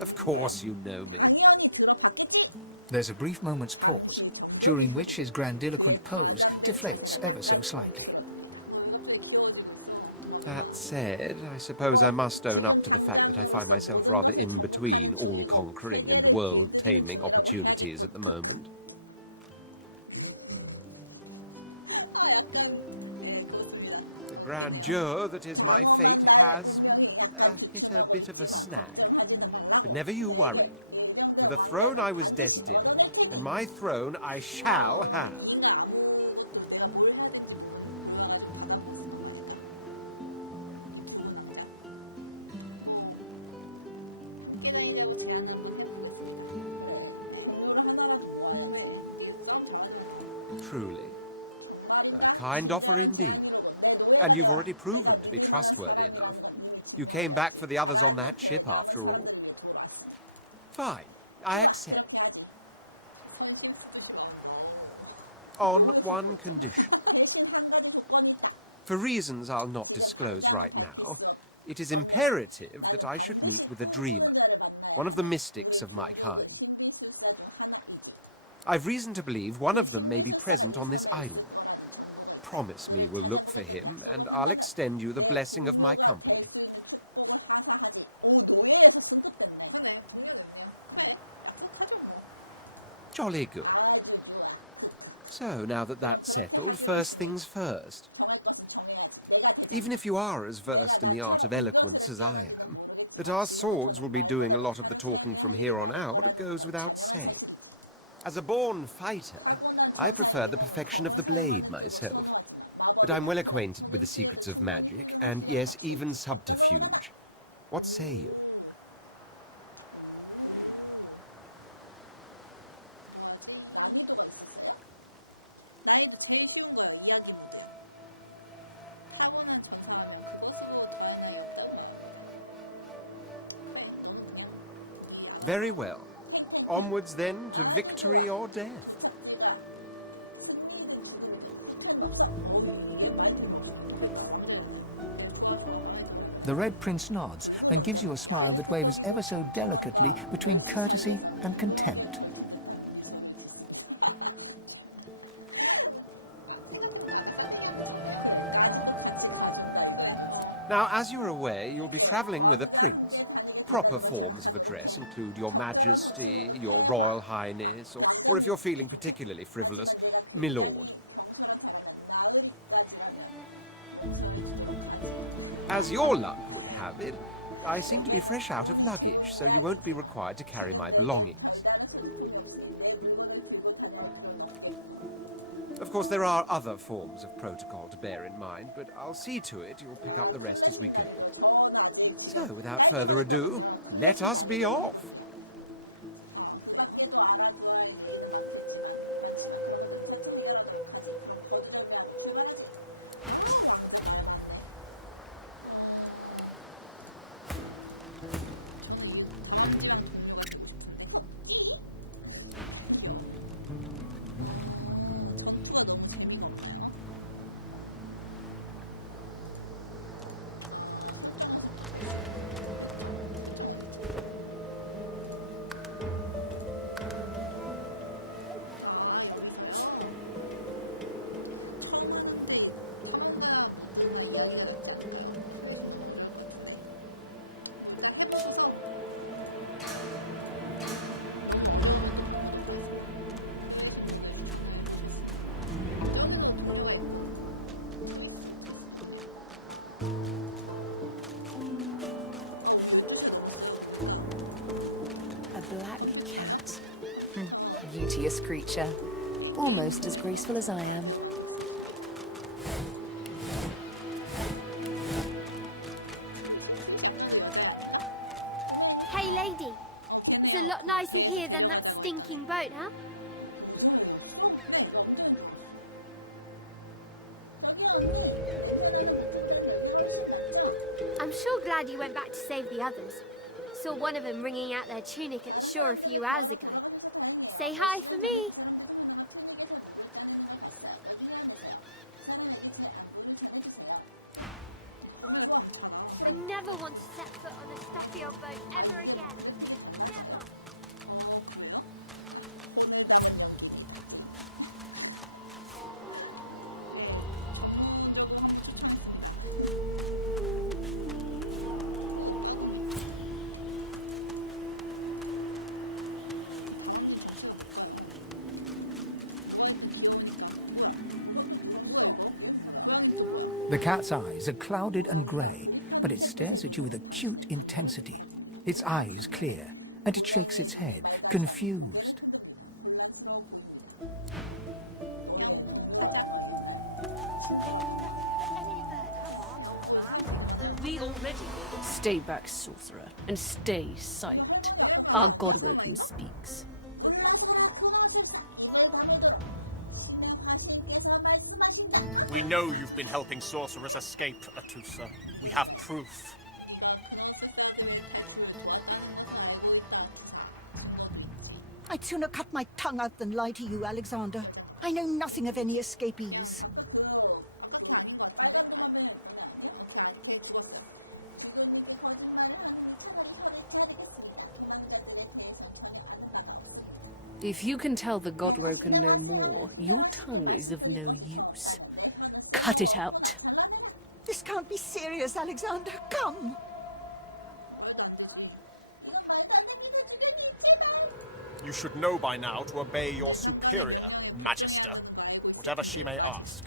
Of course you know me. There's a brief moment's pause, during which his grandiloquent pose deflates ever so slightly. That said, I suppose I must own up to the fact that I find myself rather in between all-conquering and world-taming opportunities at the moment. The grandeur that is my fate has hit a bit of a snag. But never you worry. For the throne I was destined, and my throne I shall have. Truly. A kind offer indeed. And you've already proven to be trustworthy enough. You came back for the others on that ship, after all. Fine. I accept. On one condition. For reasons I'll not disclose right now, it is imperative that I should meet with a dreamer, one of the mystics of my kind. I've reason to believe one of them may be present on this island. Promise me we'll look for him, and I'll extend you the blessing of my company. Jolly good. So, now that that's settled, first things first. Even if you are as versed in the art of eloquence as I am, that our swords will be doing a lot of the talking from here on out goes without saying. As a born fighter, I prefer the perfection of the blade myself. But I'm well acquainted with the secrets of magic, and yes, even subterfuge. What say you? Very well. Onwards, then, to victory or death. The Red Prince nods and gives you a smile that wavers ever so delicately between courtesy and contempt. Now, as you're aware, you'll be traveling with a prince. Proper forms of address include Your Majesty, Your Royal Highness, or if you're feeling particularly frivolous, My Lord. As your luck would have it, I seem to be fresh out of luggage, so you won't be required to carry my belongings. Of course, there are other forms of protocol to bear in mind, but I'll see to it you'll pick up the rest as we go. So, without further ado, let us be off. black cat. Beauteous creature. Almost as graceful as I am. Hey, lady. It's a lot nicer here than that stinking boat, huh? I'm sure glad you went back to save the others. Saw one of them wringing out their tunic at the shore a few hours ago. Say hi for me. I never want to set foot on a stuffy old boat ever again. Never. The cat's eyes are clouded and grey, but it stares at you with acute intensity. Its eyes clear, and it shakes its head, confused. We already know. Stay back, sorcerer, and stay silent. Our Godwoken speaks. We know you've been helping sorcerers escape, Atusa. We have proof. I'd sooner cut my tongue out than lie to you, Alexander. I know nothing of any escapees. If you can tell the Godwoken no more, your tongue is of no use. Cut it out. This can't be serious, Alexander. Come! You should know by now to obey your superior, Magister, whatever she may ask.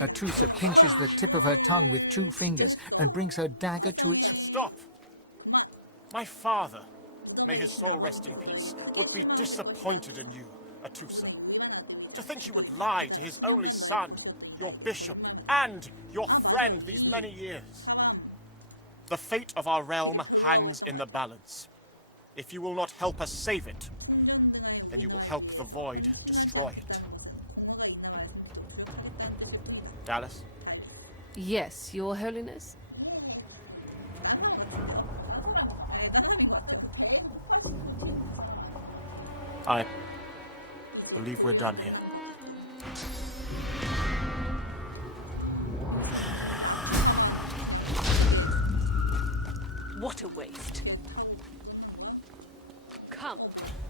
Atusa pinches the tip of her tongue with 2 fingers and brings her dagger to its... Stop! My father, may his soul rest in peace, would be disappointed in you, Atusa. To think you would lie to his only son, your bishop, and your friend these many years. The fate of our realm hangs in the balance. If you will not help us save it, then you will help the Void destroy it. Dallas? Yes, Your Holiness? I believe we're done here. What a waste. Come,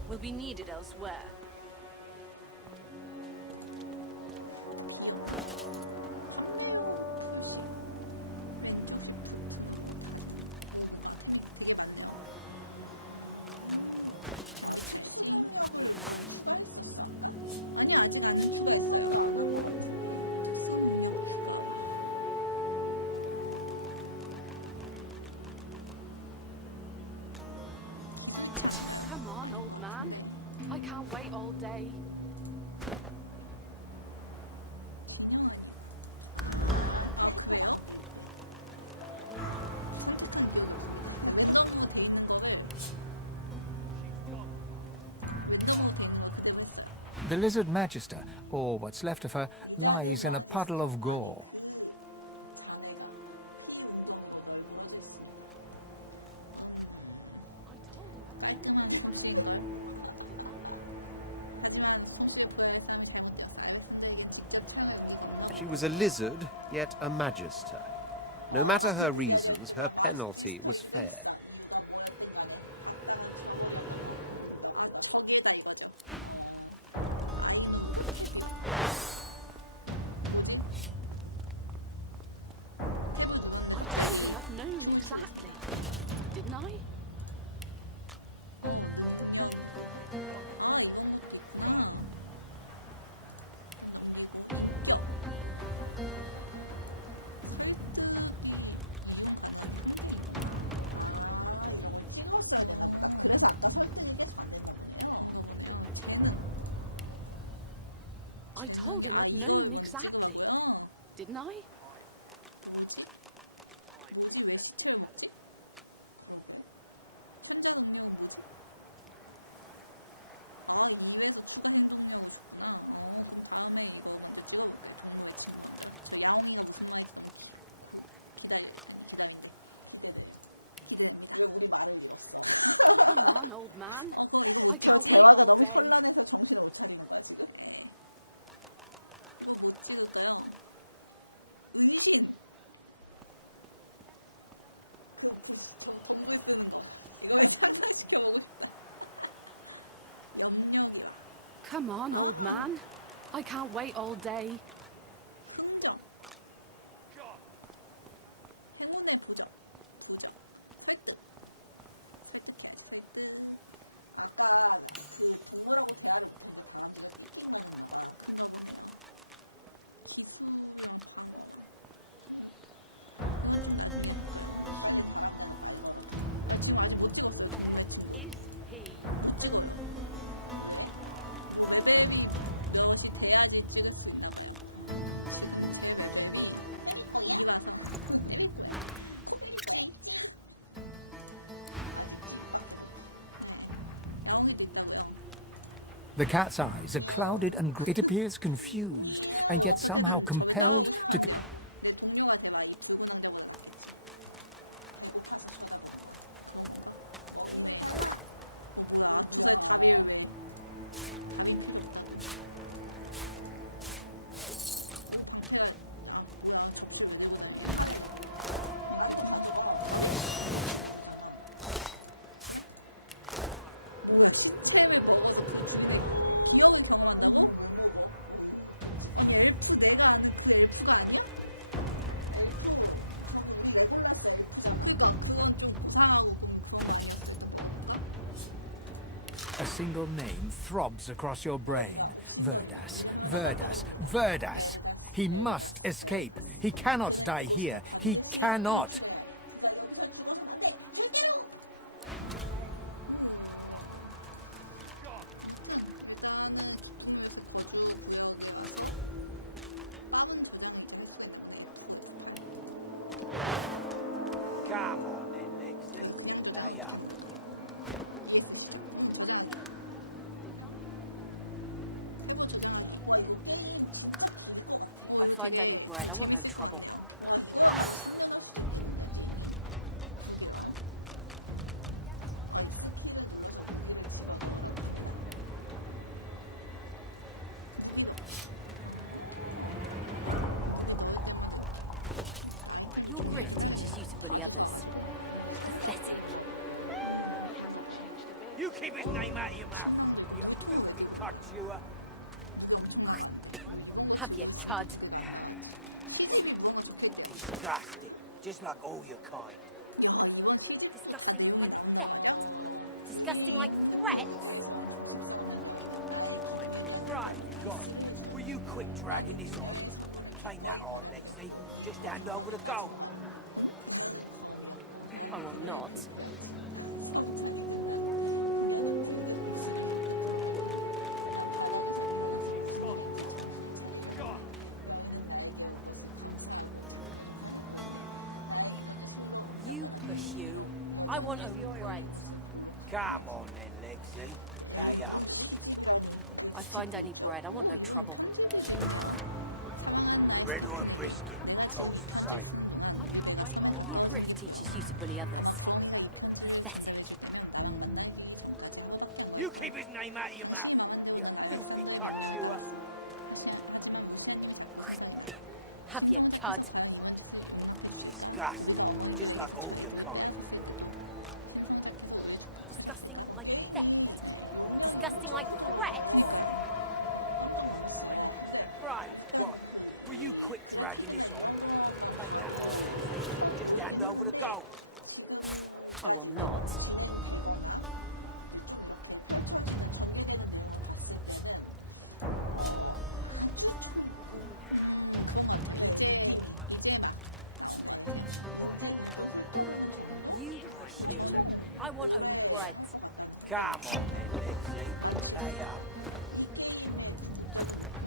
we'll be needed elsewhere. Come on, old man. I can't wait all day. The lizard magister, or what's left of her, lies in a puddle of gore. She was a lizard, yet a magister. No matter her reasons, her penalty was fair. told him at noon exactly, didn't I? Come on, old man. I can't wait all day. Come on, old man. I can't wait all day. The cat's eyes are clouded and it appears confused, and yet somehow compelled to... A single name throbs across your brain. Verdas, Verdas, Verdas! He must escape. He cannot die here. He cannot! Come on then, Lexi. Lay up. I find only bread. I want no trouble. Your grift teaches you to bully others. Pathetic. You keep his name out of your mouth, you filthy cud chewer. Have you, cud? Disgusting, just like all your kind. Disgusting like theft? Disgusting like threats? Right, God, will you quit dragging this on? Take that on, Lexi. Just hand over the gold. I will not. You push you. I want only bread. Come on then, Lexi. Lay up. I find only bread. I want no trouble. Bread or a brisket, toast the same. Your grift teaches you to bully others. Pathetic. You keep his name out of your mouth, you filthy cud chewer. Have you, cud? Disgusting, just like all your kind. Disgusting like theft? Disgusting like threats? Right, God, will you quit dragging this on? Take that on, Lexi. Just hand over the gold. I will not. You push you. I want only bread. Come on then, Lexi. Lay up.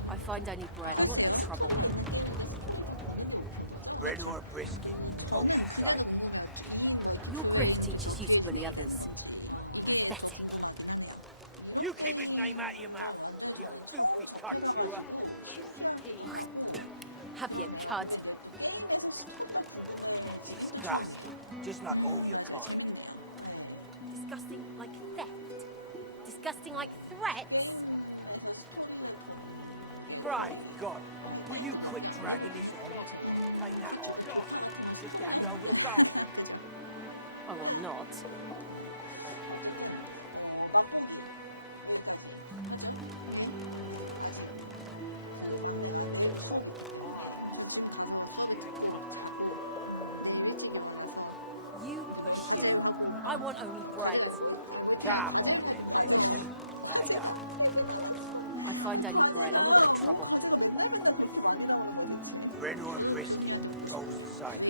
I find any bread. I want no trouble. Bread or brisket, told the same. Your grift teaches you to bully others. Pathetic. You keep his name out of your mouth, you filthy cud chewer. Have you cud? Disgusting, just like all your kind. Disgusting like theft? Disgusting like threats? Great God, will you quit dragging this on? Ain't that hard, just hand over the gold. I will not. You push you. I want only bread. Come on then, Lindsay. Lay up. I find only bread. I want no trouble. Bread or brisket, told the same.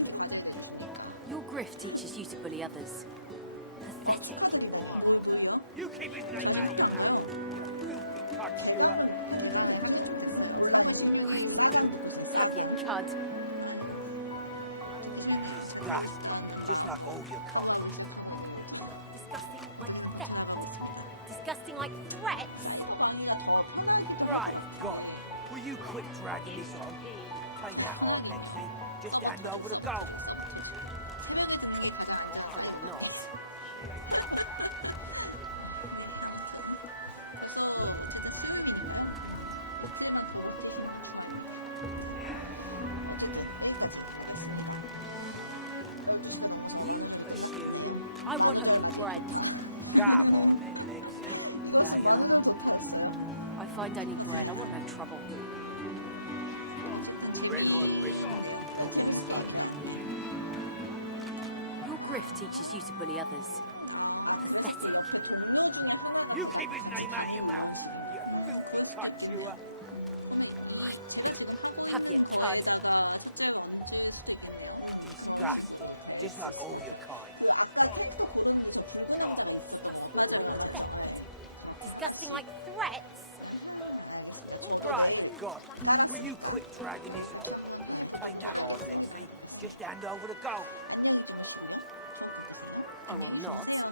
Your grift teaches you to bully others. Pathetic. You keep his name out of your mouth, you filthy cud chewer. Have you cud? Disgusting, just like all your kind. Disgusting like theft? Disgusting like threats? Great God, will you quit dragging this on? Ain't that hard, Lexi. Just hand over the gold. I will not. You push you. I want only bread. Come on then, Lexi. Lay up. I find only bread. I want no trouble. Bread or brisket, told the same. Your grift teaches you to bully others. Pathetic. You keep his name out of your mouth, you filthy cud chewer. Have you cud? Disgusting, just like all your kind. Disgusting like theft? Disgusting like threats? Great God, will you quit dragging this on? Ain't that hard, Lexi. Just hand over the gold. I will not.